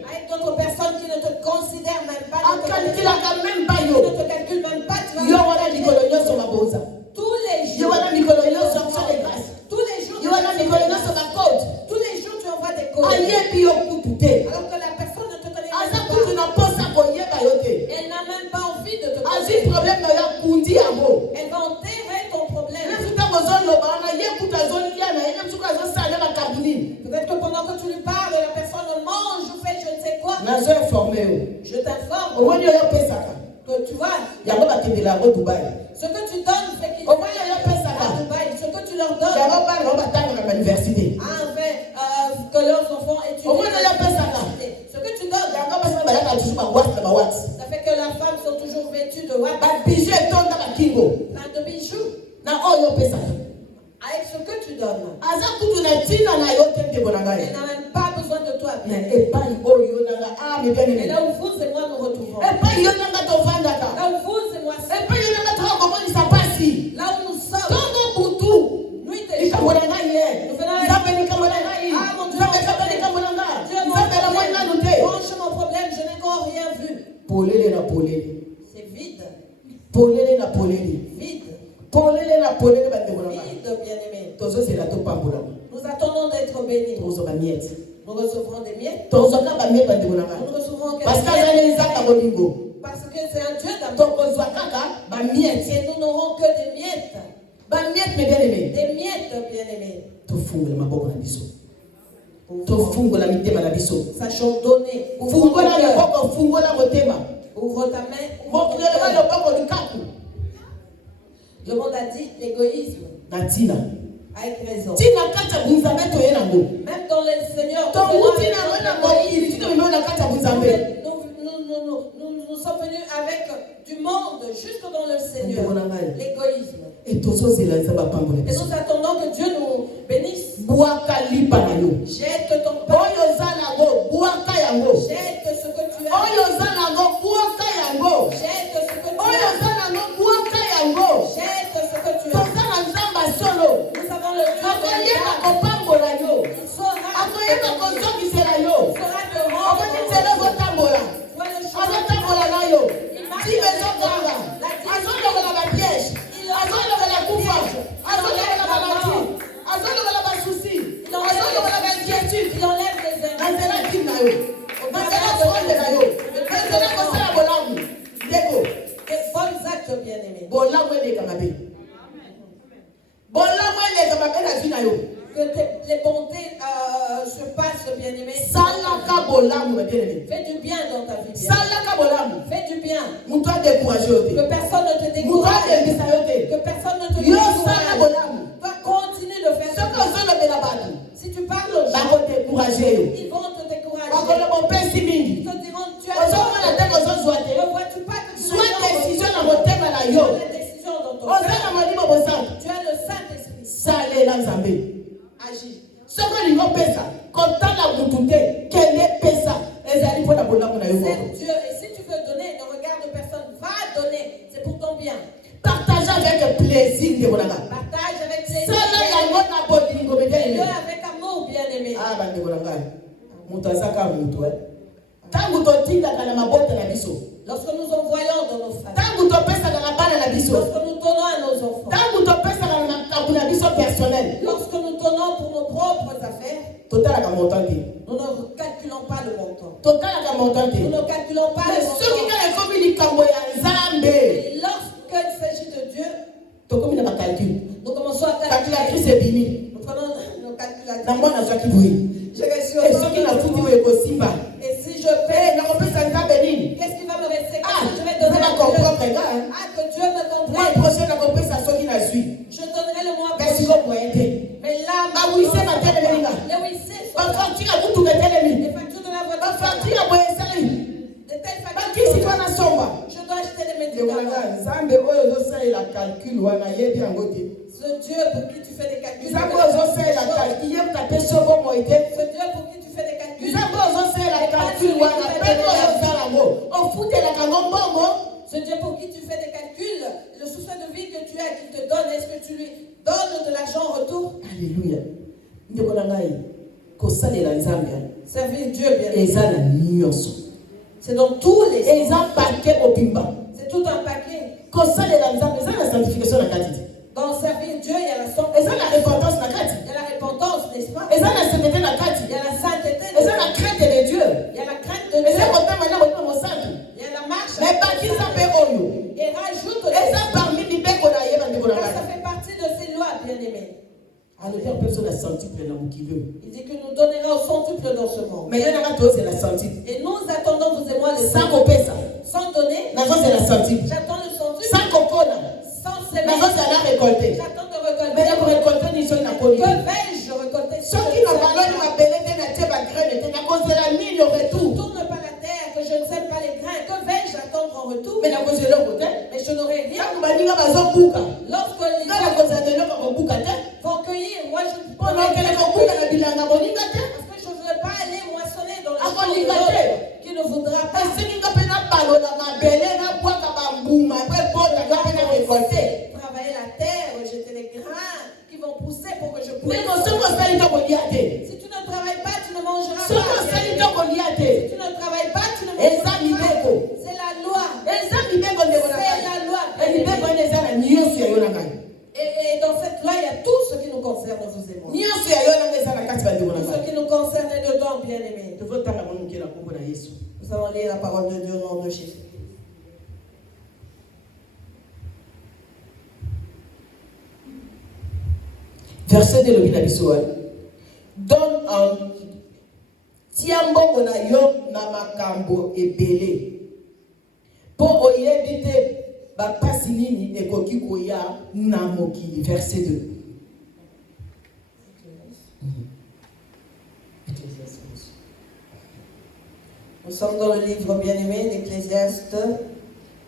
Avec d'autres personnes qui ne te considèrent même pas, qui ne te calculent même pas, tu vas tous les jours, tu envoies des codes. Alors que la personne ne te connaît même pas. Elle n'a même pas envie de te connaître. Elle va enterrer ton problème. Peut-être que pendant que tu lui parles, la personne mange ou fait je ne sais quoi. Je t'informe que tu vois, ce que tu donnes fait qu'ils vont à Dubaï. Ce que tu leur donnes que leurs enfants étudient. Ce que tu donnes, ça fait que la femme sont toujours vêtues de what? Plein de bijoux. Avec ce que tu donnes, elle n'a même pas besoin de toi. Et là où vous et moi nous retrouvons, là où vous et moi sommes, là où nous sommes, nuit et jour, nous venons avec branche mon problème, je n'ai encore rien vu. C'est vide. Vide, bien-aimé. Nous attendons d'être bénis. Nous recevrons des miettes. Nous recevrons parce que c'est un Dieu d'amour. Et nous n'aurons que des miettes. Des miettes, bien-aimés. Sachons donner. Ouvre ta main. Le monde a dit l'égoïsme. Avec raison. Même dans le Seigneur, nous sommes venus avec du monde jusque dans le Seigneur. L'égoïsme. Et nous attendons que Dieu nous bénisse. Jette ton pain. Jette ce que tu as. Jette ce que tu as. Jette ce que tu as. Nous avons le Dieu de l'État. Il saura te rendre. Il enlève les bonnes actes, bien-aimés. Que les bontés surpassent, bien-aimés. Fais du bien dans ta vie. Fais du bien. Que personne ne te décourage. Que personne ne te décourage. Toi, continue de faire ça. Si tu parles aux gens, ils vont te décourager. Ils te diront, tu as ne vois-tu pas que tu as la décision dans ton cœur. Tu as le Saint-Esprit. Agis. C'est Dieu. Et si tu veux donner, ne regarde personne. Va donner. C'est pour ton bien. Partage avec plaisir. Partage avec plaisir. Fais-le avec amour, bien-aimé. Lorsque nous envoyons dans nos familles, lorsque nous donnons à nos enfants, lorsque nous donnons pour nos propres affaires, nous ne calculons pas le montant. Nous ne calculons pas le montant. Et lorsqu'il s'agit de Dieu, nous commençons à calculer. Nous prenons nos calculateurs. Je vais sur. Et si je paie, qu'est-ce wise matelemelinga. Les huissiers sont Ba là. facture à butu betelemi. Les factures de la Ba voiture. facture à boyesali. De telles Ba factures. kisi twana somba. Je dois acheter des Ndekolanga médicaments. Nzambe oyo ozosalela calcul wana yebi yango te. Ce Dieu pour qui tu fais des calculs. Nzambe oyo ozosalela calcul yebi tapesi yo bomoi te. Ce Dieu pour qui tu fais des calculs. Nzambe oyo ozosalela calcul wana pene oyo ozala yango ofutelaka ngo mbongo. Ce Dieu pour qui tu fais des calculs, le souffle de vie que tu as, qu'il te donne, est-ce que tu lui donnes de l'argent en retour? Alléluia. Ndekolanga kosalela Nzambe Servir Dieu, bien aimé. eza na nyonso. C'est dans tous les sens. Eza paquet obimba. C'est tout un paquet. Kosalela Nzambe eza na sanctification na kati. Dans servir Dieu, il y a la Eza sanctification. na repentance na kati. Il y a la repentance, n'est-ce pas? Eza na sainteté na Il kati. y a la sainteté. Eza na crainte de Dieu. Il y a la crainte de Dieu. Eza kotama na boto mosantu. Il y a la marche. Mais bakisa pe oyo. Et rajoute. Eza parmi libeko na yeba ndeko na Ça kati. fait partie de ces lois, bien aimés. Alors bien personne a senti plein mukilo. Il dit que nous donnera au centuple dans ce monde. Mais yana ka to c'est la senti. Et nous attendons, vous et moi, les Sans kopesa. sans donner. Na zo c'est la senti. J'attends le centuple. Sans kokona. Sans Na semer. zo c'est la récolter. J'attends de récolter. Mais pour récolter ni so na koni. Que vais-je récolter? Soki na baloni mabele te na tie ba graine te na kozela nini au retour. Tourne pas la terre, que je ne sème pas les grains. Que vais-je attendre en retour? Mais na kozela kote. Mais je n'aurai rien. Tangu baninga bazobuka. Lorsque les Nga na gens kozela lelo kobuka te. vont cueillir, moi je ne Pona okele kobuka na bilanga boninga te. parce que je ne veux pas aller moissonner dans le Ah, champ bon, de l'ingate. l'autre qui ne voudra pas. Esengi nga pe na balola mabele na bwaka bambuma pe bota nga pe na récolter. Travailler la terre, jeter les grains qui vont pousser pour que je Mais puisse. non, soki osali to kolia te. Si tu ne travailles pas, tu ne mangeras Soki pas. osali to kolia te. Si tu ne travailles pas, tu ne Eza mangeras mibeko. pas. C'est la loi. Eza mibeko ndeko na C'est ngai. la loi. Mibeko wana eza na nyonso ya yo na ngai. Et dans cette loi, il y a tout ce qui nous concerne, vous et moi. Nyonso ya yo na ngai eza na kati bandeko na Tout ce ngai. qui nous concerne est dedans, bien aimé. tozotanga monokela kombo na Yesu. Nous allons lire la parole de Dieu au nom de Jésus. Verset de l'Obina Bissoal. Donne un tiambo na yo na makambo ebele. Po oyebite ba pasi nini ekoki koya na mokili. Verset 2. Nous sommes dans le livre bien-aimé d'Ecclésiaste,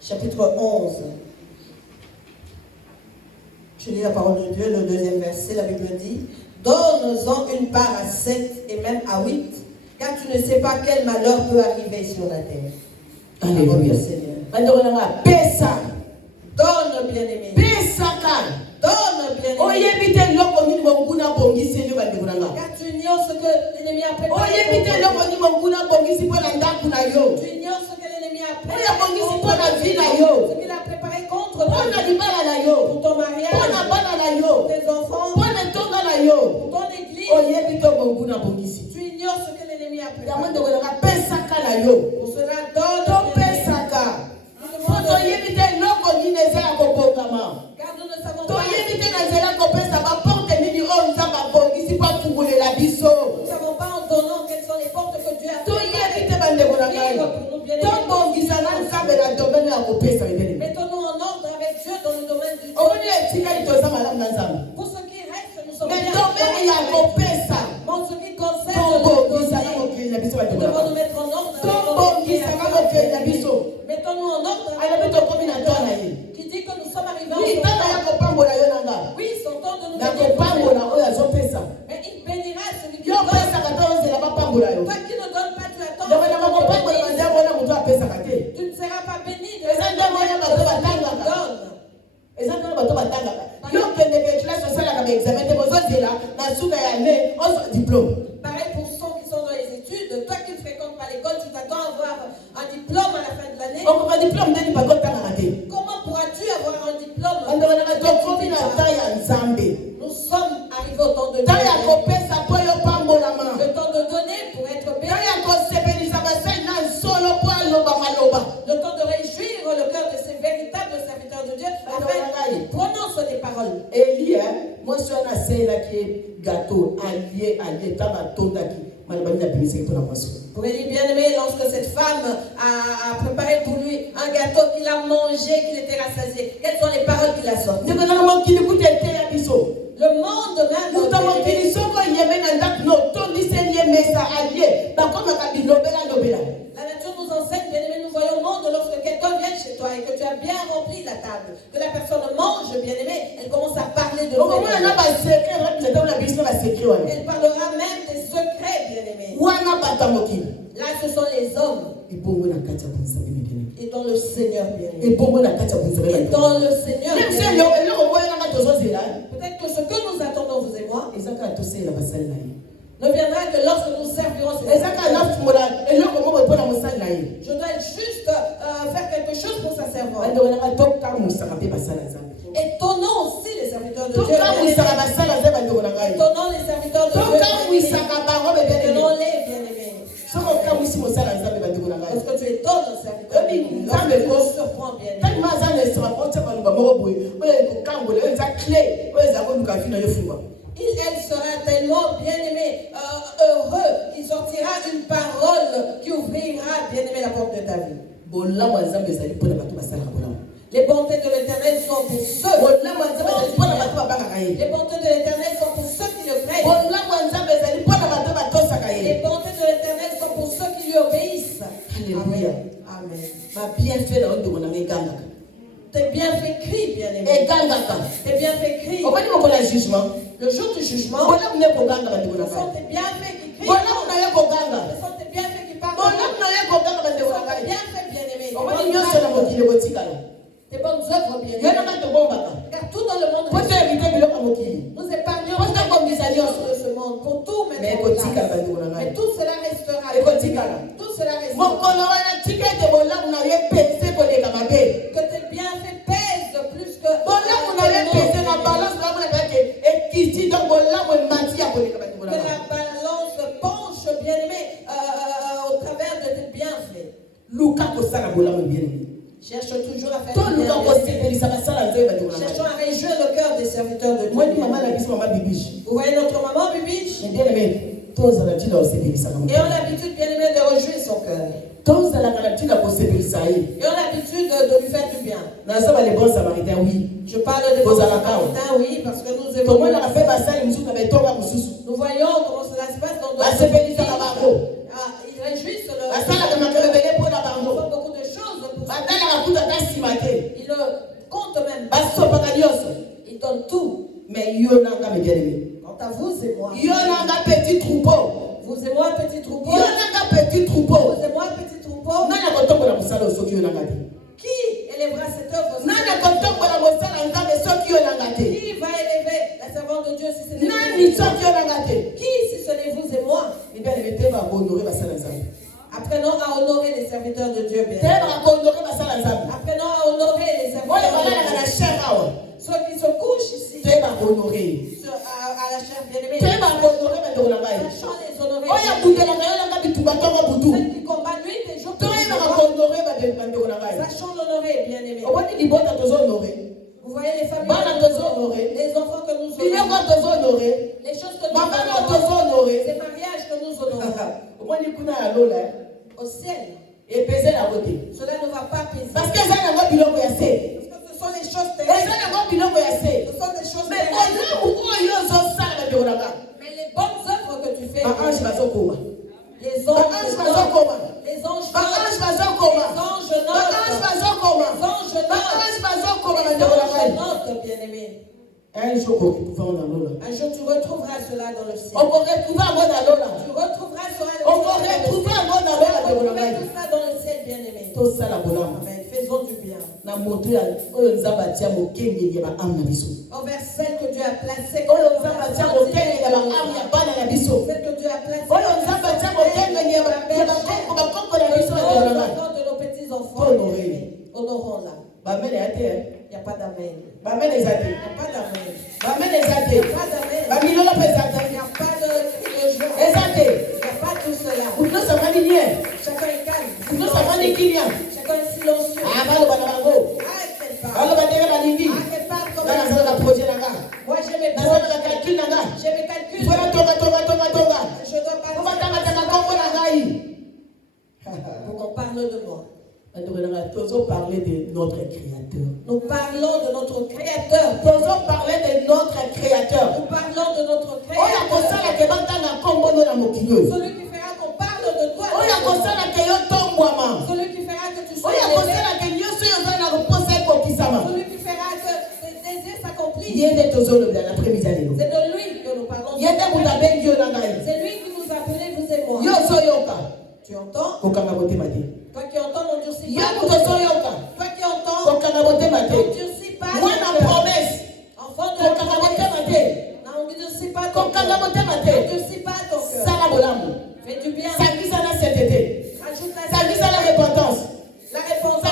chapitre 11. Je lis la parole de Dieu, le deuxième verset, la Bible dit: donne-en une part à 7 et même à 8, car tu ne sais pas quel malheur peut arriver sur la terre. Alléluia. Seigneur. Pesa. Donne, bien-aimé. Pesaka. Donne, bien-aimé. Oyebite loko ni monguna bongisi yo bande kunanga. Car tu ignores ce que l'ennemi a préparé. Oyebite loko ni monguna bongisi pona ndaku na yo. Tu ignores ce que l'ennemi a préparé. Oya bongisi contre pona toi. vie na yo. Ce qu'il a préparé contre toi. Pona libala na yo. Pour ton mariage. Pona bana na yo. Pour tes enfants. Pona tonga na yo. Pour ton église. Oyebite monguna bongisi. Tu ignores ce que l'ennemi a Ya préparé. mwende kunanga pesaka na yo. Pour cela, donne. To pesaka. Foto yebite loko ni neza ya kobongama. Car nous ne savons To pas. yebite na zela kopesa ba porte nini o nzamba bongisi pa fungulela biso. Nous ne savons pas en donnant quelles sont les portes que Dieu a To yebite bande kunanga. To bongisa na nzambe na domaine ya kopesa ibele. Mettons-nous en ordre avec Dieu dans le domaine du Omoni etikali toza malamu na nzambe. Pour ce qui reste, nous sommes Mais bien. domaine ya kopesa. En ce qui concerne To le bongisa na dossier, mokili na biso bande nous devons nous kunanga. mettre en ordre To avec notre bongisa na mokili na biso. Mettons-nous en ordre Ala avec bito komi na tona ye. qui dit que nous sommes arrivés Ni en tana ya kopambola yo nanga. Oui, son temps de nous Na bénir. kopambola oyo azopesa. Mais il bénira celui qui Yo donne. pesa kata ozela bapambola yo. Toi qui ne donnes pas, tu attends. Ndeko na kopambola banzambo na mutu apesaka te. Tu ne seras pas béni de Eza nde moya bato batangaka. donne. Eza nde bato batangaka. Yo kendeke classe osalaka ba examen te bozozela na suka ya ne ozo diplôme. Pareil pour ceux qui sont dans les études. Toi qui ne fréquentes pas l'école, tu t'attends à avoir un diplôme à la fin de l'année. Okoka diplôme ndeni bakotangaka te. Comment pourras-tu avoir un diplôme? Ndeko na tokomi na ta ya nzambe. Nous sommes arrivés au temps de Ta ya Dieu. kopesa po yo pambolama. Le temps de donner pour être Ta béni. ya kosepelisa basali na solo po aloba maloba. Le temps de réjouir le cœur de ces véritables serviteurs de Dieu afin qu'ils prononcent des paroles. Eli, mwasi wana aselaki gâteau allié taba tondaki malobani na bimisaki mpona mwasi. Pour Élie bien-aimé, lorsque cette femme a préparé pour lui un gâteau qu'il a mangé, qu'il était rassasié, quelles sont les paroles qu'il a sorties? ndeko na mokili kuta ete ya biso. Le monde même, Muta mokili soko que la personne mange, bien aimé, elle commence à parler de Au moment où Dieu. on a un secret, Elle parlera même des secrets, bien aimé. Là, ce sont les hommes. Et dans le Seigneur, bien aimé. Et dans le Seigneur, bien aimé. Peut-être que ce que nous attendons, vous et moi, ne viendra que lorsque nous servirons ces serviteurs. Je dois juste faire quelque chose pour sa servante. Et tonnons aussi les serviteurs de Dieu. Tonnons les serviteurs de Dieu. Tonnons-les, bien-aimés. Parce que tu étonnes le serviteur de Dieu. Lorsque tu te surprends, bien-aimé. Elle sera tellement bien-aimée, heureux, qu'il sortira une parole qui ouvrira, bien-aimé, la porte de ta vie. Les bontés de l'Éternel sont pour ceux. Les bontés de l'Éternel sont pour ceux qui le craignent. Les bontés de l'Éternel sont pour ceux qui lui obéissent. Alléluia. Amen. Tes bienfaits crient, bien-aimé. Tes bienfaits crient. Le jour du jugement, ce sont tes bienfaits qui crient. Ce sont tes bienfaits qui parlent. Ce sont tes bienfaits, bien-aimés. Tes bonnes œuvres, bien-aimés. Car tout dans le monde, nous épargnons de ce monde pour tout mettre en place. Mais tout cela restera. Tout cela restera. Que tes bienfaits pèsent plus que que la balance penche, bien-aimé, au travers de tes bienfaits. Cherche toujours à faire du bien. Cherchons à réjouir le cœur des serviteurs de Dieu. Vous voyez notre maman Bibiche? Et on a l'habitude, bien-aimé, de réjouir son cœur. Et on a l'habitude de lui faire du bien. Je parle de bons samaritains, oui, parce que nous aimons. Nous voyons comment cela se passe dans d'autres pays. Ils réjouissent leur. Ils font beaucoup de choses pour ça. Ils le comptent même. Ils donnent tout. Mais Quant à vous et moi. petit troupeau. Vous et moi, petit troupeau. Petit troupeau. Vous et moi, petit troupeau. Qui élèvera cette œuvre? Qui va élever la servante de Dieu si ce n'est vous? Qui si ce n'est vous et moi? Apprenons à honorer les serviteurs de Dieu. Apprenons à honorer les serviteurs de Dieu. Ceux qui se couchent ici à la chair bien-aimée. Sachant les honorer. Ceux qui combattent nuit et jour. Sachant l'honorer, bien-aimé. Vous voyez les familles que nous honorons, les enfants que nous honorons, les choses que nous honorons, les mariages que nous honorons. Au ciel, cela ne va pas peser. Parce que ce sont les choses terrestres. Ce sont des choses terrestres. Mais les bonnes œuvres que tu fais, les anges, les anges notent, bien-aimé. Un jour tu retrouveras cela dans le ciel. Tu retrouveras cela dans le ciel, bien-aimé. Amen. Faisons du bien. Envers celle que Dieu a placée. Celle que Dieu a placée. De nos petits enfants. Honorons-la. Il n'y a pas d'amen. Il n'y a pas d'amen. Il n'y a pas d'amen. Il n'y a pas de cri de joie. Il n'y a pas tout cela. Chacun est calme. Chacun est silencieux. Moi j'ai mes projets. J'ai mes calculs. Je dois parler. Pour qu'on parle de moi. Nous parlons de notre Créateur. Nous parlons de notre Créateur. Nous parlons de notre Créateur. Nous parlons de notre Créateur. Celui qui fera qu'on parle de toi. Celui qui fera que tu sois élevé. Celui qui fera C'est de lui que nous parlons. C'est lui qui nous a appelés, vous et moi. Tu entends? Toi qui entends, n'endurcis pas. Toi qui entends, n'endurcis pas. Enfant de la promesse. N'endurcis pas ton cœur. N'endurcis pas ton cœur. Fais du bien. Ajoute la repentance. La repentance.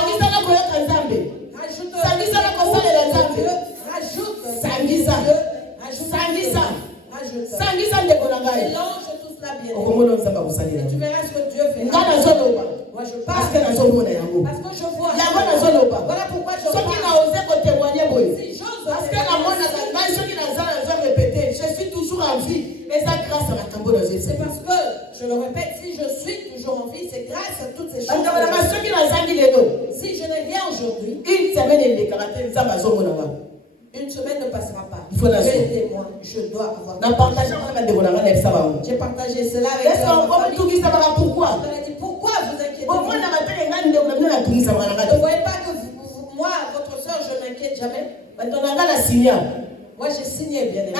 Mélange tout cela bien. Et tu verras ce que Dieu fait. Moi je parle. Parce que je vois. Voilà pourquoi je parle. Si j'ose. Je suis toujours en vie. Et ça grâce à la tambour de Jésus. C'est parce que, je le répète, si je suis toujours en vie, c'est grâce à toutes ces choses. Si je n'ai rien aujourd'hui, une semaine ne passera pas. Il faut la Tu es témoin. Je dois avoir. J'ai partagé cela avec pourquoi? On a dit pourquoi vous inquiétez? Ne voyez pas que moi, votre soeur, je ne m'inquiète jamais. Moi, j'ai signé bien aimé.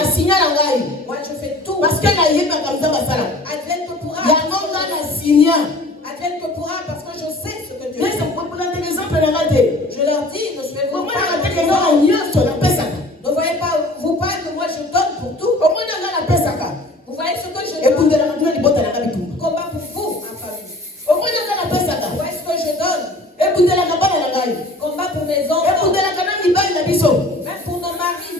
Moi, je fais tout. Parce que advienne que pourra. Advienne que pourra, parce que je sais ce que Dieu fait. Je leur dis, ne suivez-vous pas. Ne voyez pas, vous pas que moi je donne pour tout. Vous voyez ce que je donne. Combat pour vous, ma famille. Vous voyez ce que je donne. Combat pour mes enfants. Même pour nos maris.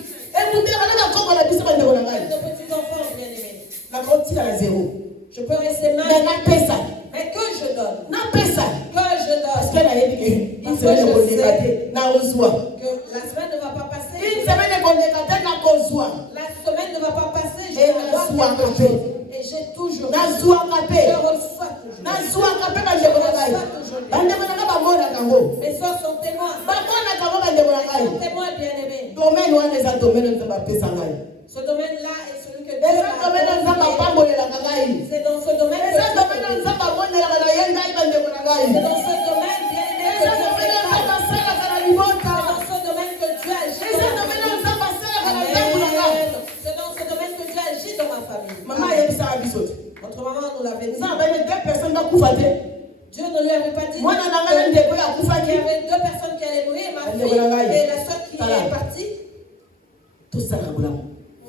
Nos petits enfants bien aimés. Je peux rester mal. Mais que je donne. Que je donne. Parce que je sais que la semaine ne va pas passer. La semaine ne va pas passer. Je reçois quelque chose. Et j'ai toujours. Je reçois toujours. Mes soeurs sont témoins. Sont témoins bien aimés. Ce domaine-là est celui que Dieu a donné. C'est dans ce domaine que c'est dans ce domaine bien aimé que Dieu fait grâce. C'est dans ce domaine que Dieu agit. C'est dans ce domaine que Dieu agit dans ma famille. Notre maman nous l'avait dit. Dieu ne lui avait pas dit qu'il y avait 2 personnes qui allaient mourir, ma fille et la soeur qui est partie.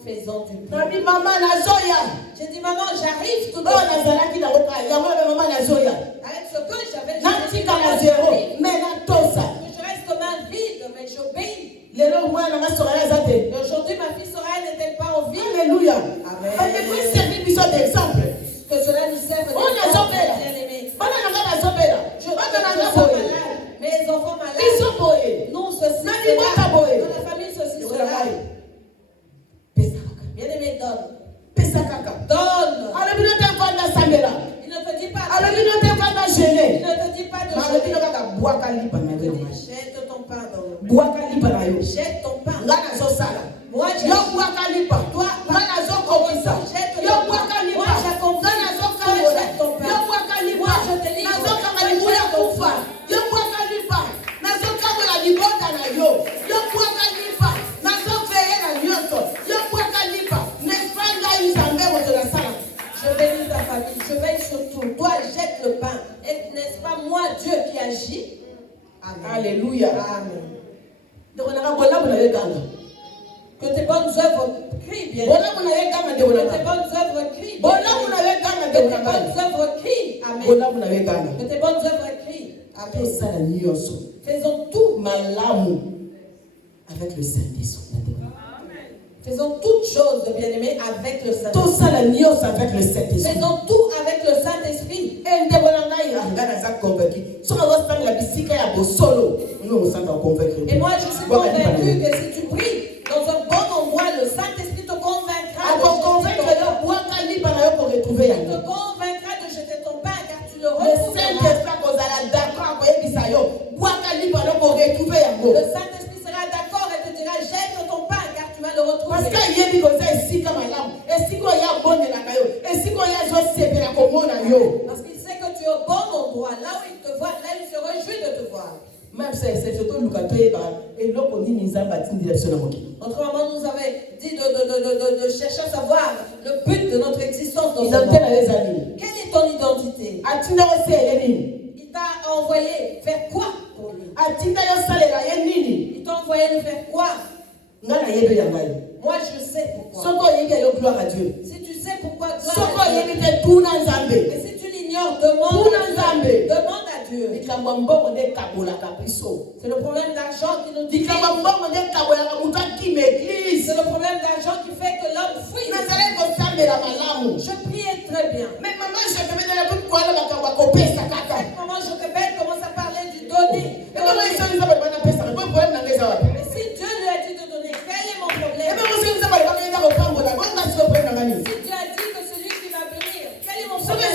Faisons du bien. J'ai dit, maman, j'arrive tout de suite. Avec ce que j'avais, je reste main vide, mais j'obéis. Aujourd'hui, ma fille Soraya n'est-elle pas en vie? Alléluia. Amen. Que cela nous serve d'exemple, bien-aimés. Mes enfants malades. Nous, ceci, cela. Dans la famille, ceci, cela. Bien-aimé, donne. Donne. Il ne te dit pas. Il ne te dit pas de jeter. Jette ton pain dans l'eau. Jette ton pain. Moi, j'ai toi, jette ton pain. Moi, j'accompagne. Toi, jette ton pain. Moi, je te livre. Je bénis ta famille. Je veille sur tout. Toi, jette le pain. Et n'est-ce pas moi, Dieu, qui agit? Amen. Alléluia. Amen. Que tes bonnes œuvres crient bien. Que tes bonnes œuvres crient. Que tes bonnes œuvres crient. Amen. Que tes bonnes œuvres crient. Amen. Faisons tout avec le Saint-Esprit. Faisons toutes choses, bien-aimés, avec le Saint-Esprit. Faisons tout avec le Saint-Esprit. Et moi, je suis convaincu que si tu pries dans un bon endroit, le Saint-Esprit te convaincra. Il te convaincra de jeter ton pain car tu le retrouveras. Le Saint-Esprit sera d'accord et te dira jette ton pain car tu vas le retrouver. Parce qu'il sait que tu es au bon endroit, là où il te voit, là il se réjouit de te voir. Notre maman nous avait dit de chercher à savoir le but de notre existence dans ce monde. Quelle est ton identité? Il t'a envoyé faire quoi pour lui? Il t'a envoyé nous faire quoi? Moi je sais pourquoi. Si tu sais pourquoi, gloire à Dieu. Et si tu l'ignores, demande à Dieu. C'est le problème d'argent qui nous dit. C'est le problème d'argent qui fait que l'homme fuit. Je priais très bien. Mais maman, je te mets dans Maman, je répète, commence à parler du donner. Et si Dieu lui a dit de donner, quel est mon problème? Si Dieu a dit que celui qui va venir, quel est mon problème?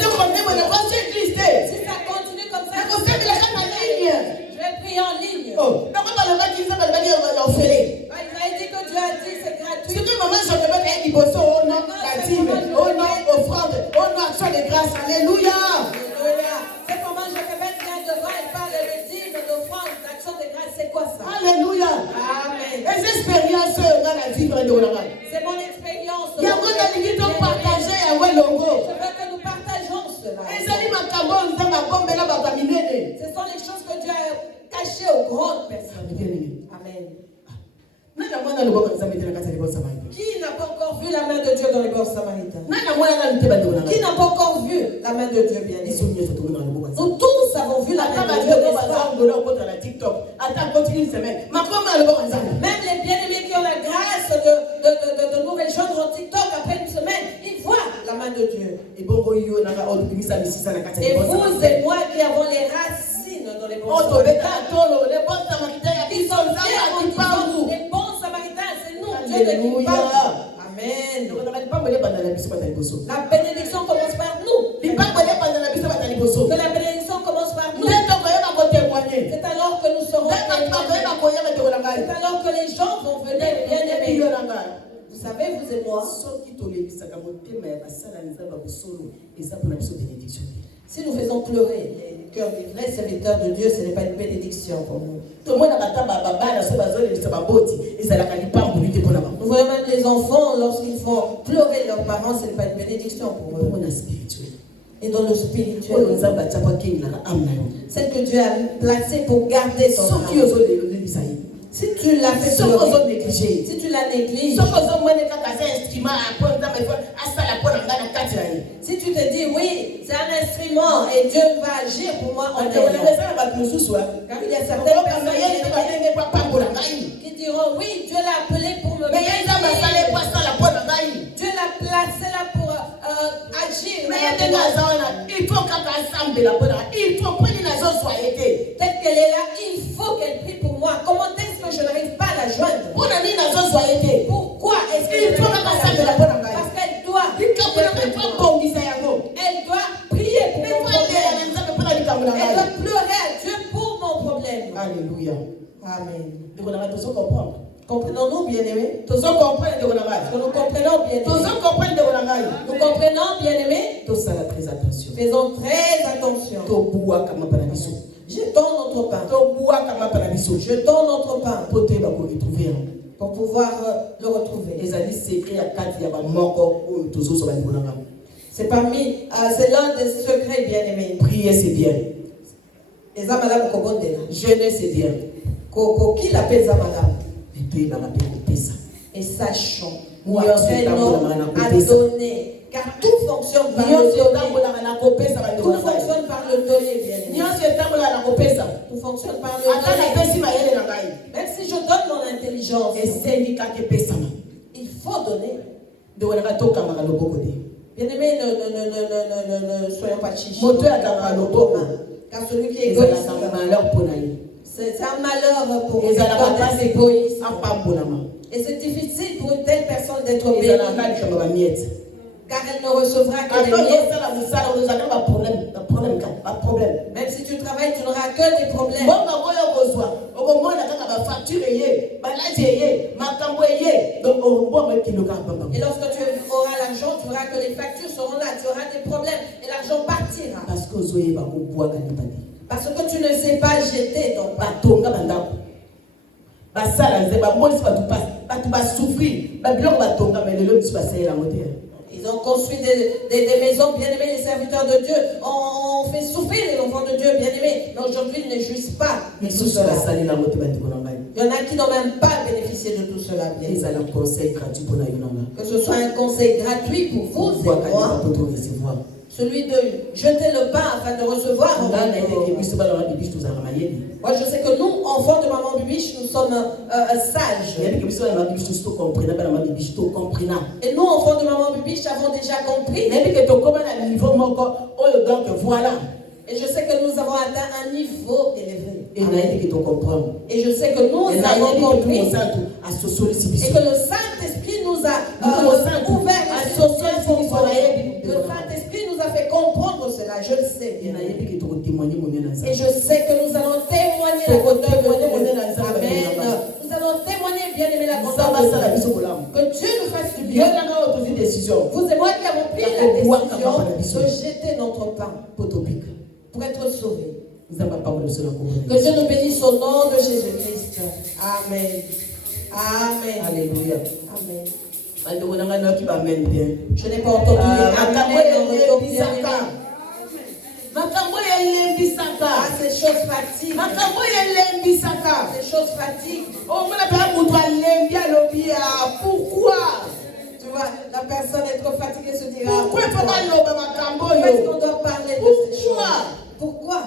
Si ça continue comme ça, je vais prier en ligne. Il m'a dit que Dieu a dit c'est gratuit. Alléluia. C'est comment je répète bien devant et par les dîmes d'offrande, d'action de grâce. C'est quoi ça? Alléluia. Amen. Et cette expérience dans la vie de c'est mon expérience. Il y a beaucoup de gens qui ont partagé à Welongo. Je veux que nous partageons cela. Ce sont les choses que Dieu a cachées aux grandes personnes. Amen. Qui n'a pas encore vu la main de Dieu dans les bords samaritains? Qui n'a pas encore vu la main de Dieu bien aimé? Nous tous avons vu la main de Dieu. Même les bien-aimés qui ont la grâce de nous rejoindre en TikTok après une semaine, ils voient la main de Dieu. Et vous et moi qui avons les racines dans les bons samaritains. Ils sont fiers en disant les bons samaritains, c'est nous, Dieu de qui parle. Amen. La bénédiction commence par nous. Que la bénédiction commence par nous. C'est alors que nous serons témoignés. C'est alors que les gens vont venir bien aimer. Vous savez, vous et moi, si nous faisons pleurer les cœurs des vrais serviteurs de Dieu, ce n'est pas une bénédiction pour nous. Nous voyons même les enfants, lorsqu'ils font pleurer leurs parents, ce n'est pas une bénédiction pour eux. Et dans le spirituel, celle que Dieu a placée pour garder ton âme. Si tu l'as fait pleurer, si tu la négliges, si tu te dis oui, c'est un instrument et Dieu va agir pour moi en elle. Car il y a certaines personnes qui diront oui, Dieu l'a appelé pour me bénir. Dieu l'a placé là pour agir. Telle qu'elle est là, il faut qu'elle prie pour moi. Comment est-ce que je n'arrive pas à la joindre? Pourquoi est-ce que je n'arrive pas à la joindre? Parce qu'elle doit prier pour mon problème. Elle doit pleurer à Dieu pour mon problème. Alléluia. Amen. Comprenons-nous, bien-aimés? Nous comprenons bien-aimés. Très attention. Faisons très attention. Jetons notre pain. Jetons notre pain pour pouvoir le retrouver. C'est c'est l'un des secrets bien-aimés. Prier, c'est bien. Jeûner, c'est bien. Qui l'appelle Zamadam? Et sachons, nous apprenons à donner. Car tout fonctionne par le donner. Tout fonctionne par le donner, bien aimé. Tout fonctionne par le donner. Même si je donne mon intelligence, il faut donner. Bien aimé, ne soyons pas chichis. Car celui qui est égoïste, c'est un malheur pour les égoïstes. Et c'est difficile pour une telle personne d'être bénie. Car elle ne recevra que des miettes. Même si tu travailles, tu n'auras que des problèmes. Et lorsque tu auras l'argent, tu verras que les factures seront là. Tu auras des problèmes et l'argent partira. Parce que tu ne sais pas jeter ton pain. batonga bandako basala nze bamonisi bato basouffrir babiloko batonga mais lelo biso basalela ngo te. Ils ont construit des maisons, bien-aimés, les serviteurs de Dieu. On fait souffrir les enfants de Dieu, bien-aimés. Mais aujourd'hui, ils ne jouissent pas de tout cela. Il y en a qui n'ont même pas bénéficié de tout cela. Que ce soit un conseil gratuit pour vous et moi. Celui de jeter le pain afin de recevoir. Moi, je sais que nous, enfants de maman Bibiche, nous sommes sages. Et nous, enfants de maman Bibiche, avons déjà compris. Et je sais que nous avons atteint un niveau élevé. Et je sais que nous avons compris. Et que le Saint-Esprit nous a ouvert le Saint-Esprit nous a fait comprendre cela. Je le sais. Et je sais que nous allons témoigner la grandeur de Dieu. Amen. Nous allons témoigner, bien aimé, la grandeur de Dieu. Que Dieu nous fasse du bien. Vous et moi qui avons pris la décision de jeter notre pain pour être sauvés. Que Dieu nous bénisse au nom de Jésus-Christ. Amen. Amen. Alléluia. Amen. Je n'ai pas entendu ces choses fatiguent. Ces choses fatiguent. Pourquoi? Tu vois, la personne est trop fatiguée se dira pourquoi est-ce qu'on doit parler de ces choses? Pourquoi?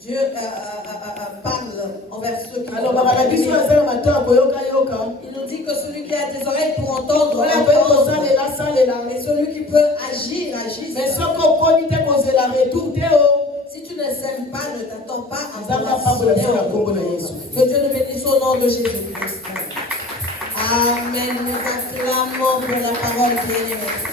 Dieu parle envers ceux qui il nous dit que celui qui a des oreilles pour entendre, et celui qui peut agir, agit. Si tu ne s'aimes pas, ne t'attends pas à que Dieu nous bénisse au nom de Jésus-Christ. Amen. Nous acclamons pour la parole bien-aimée.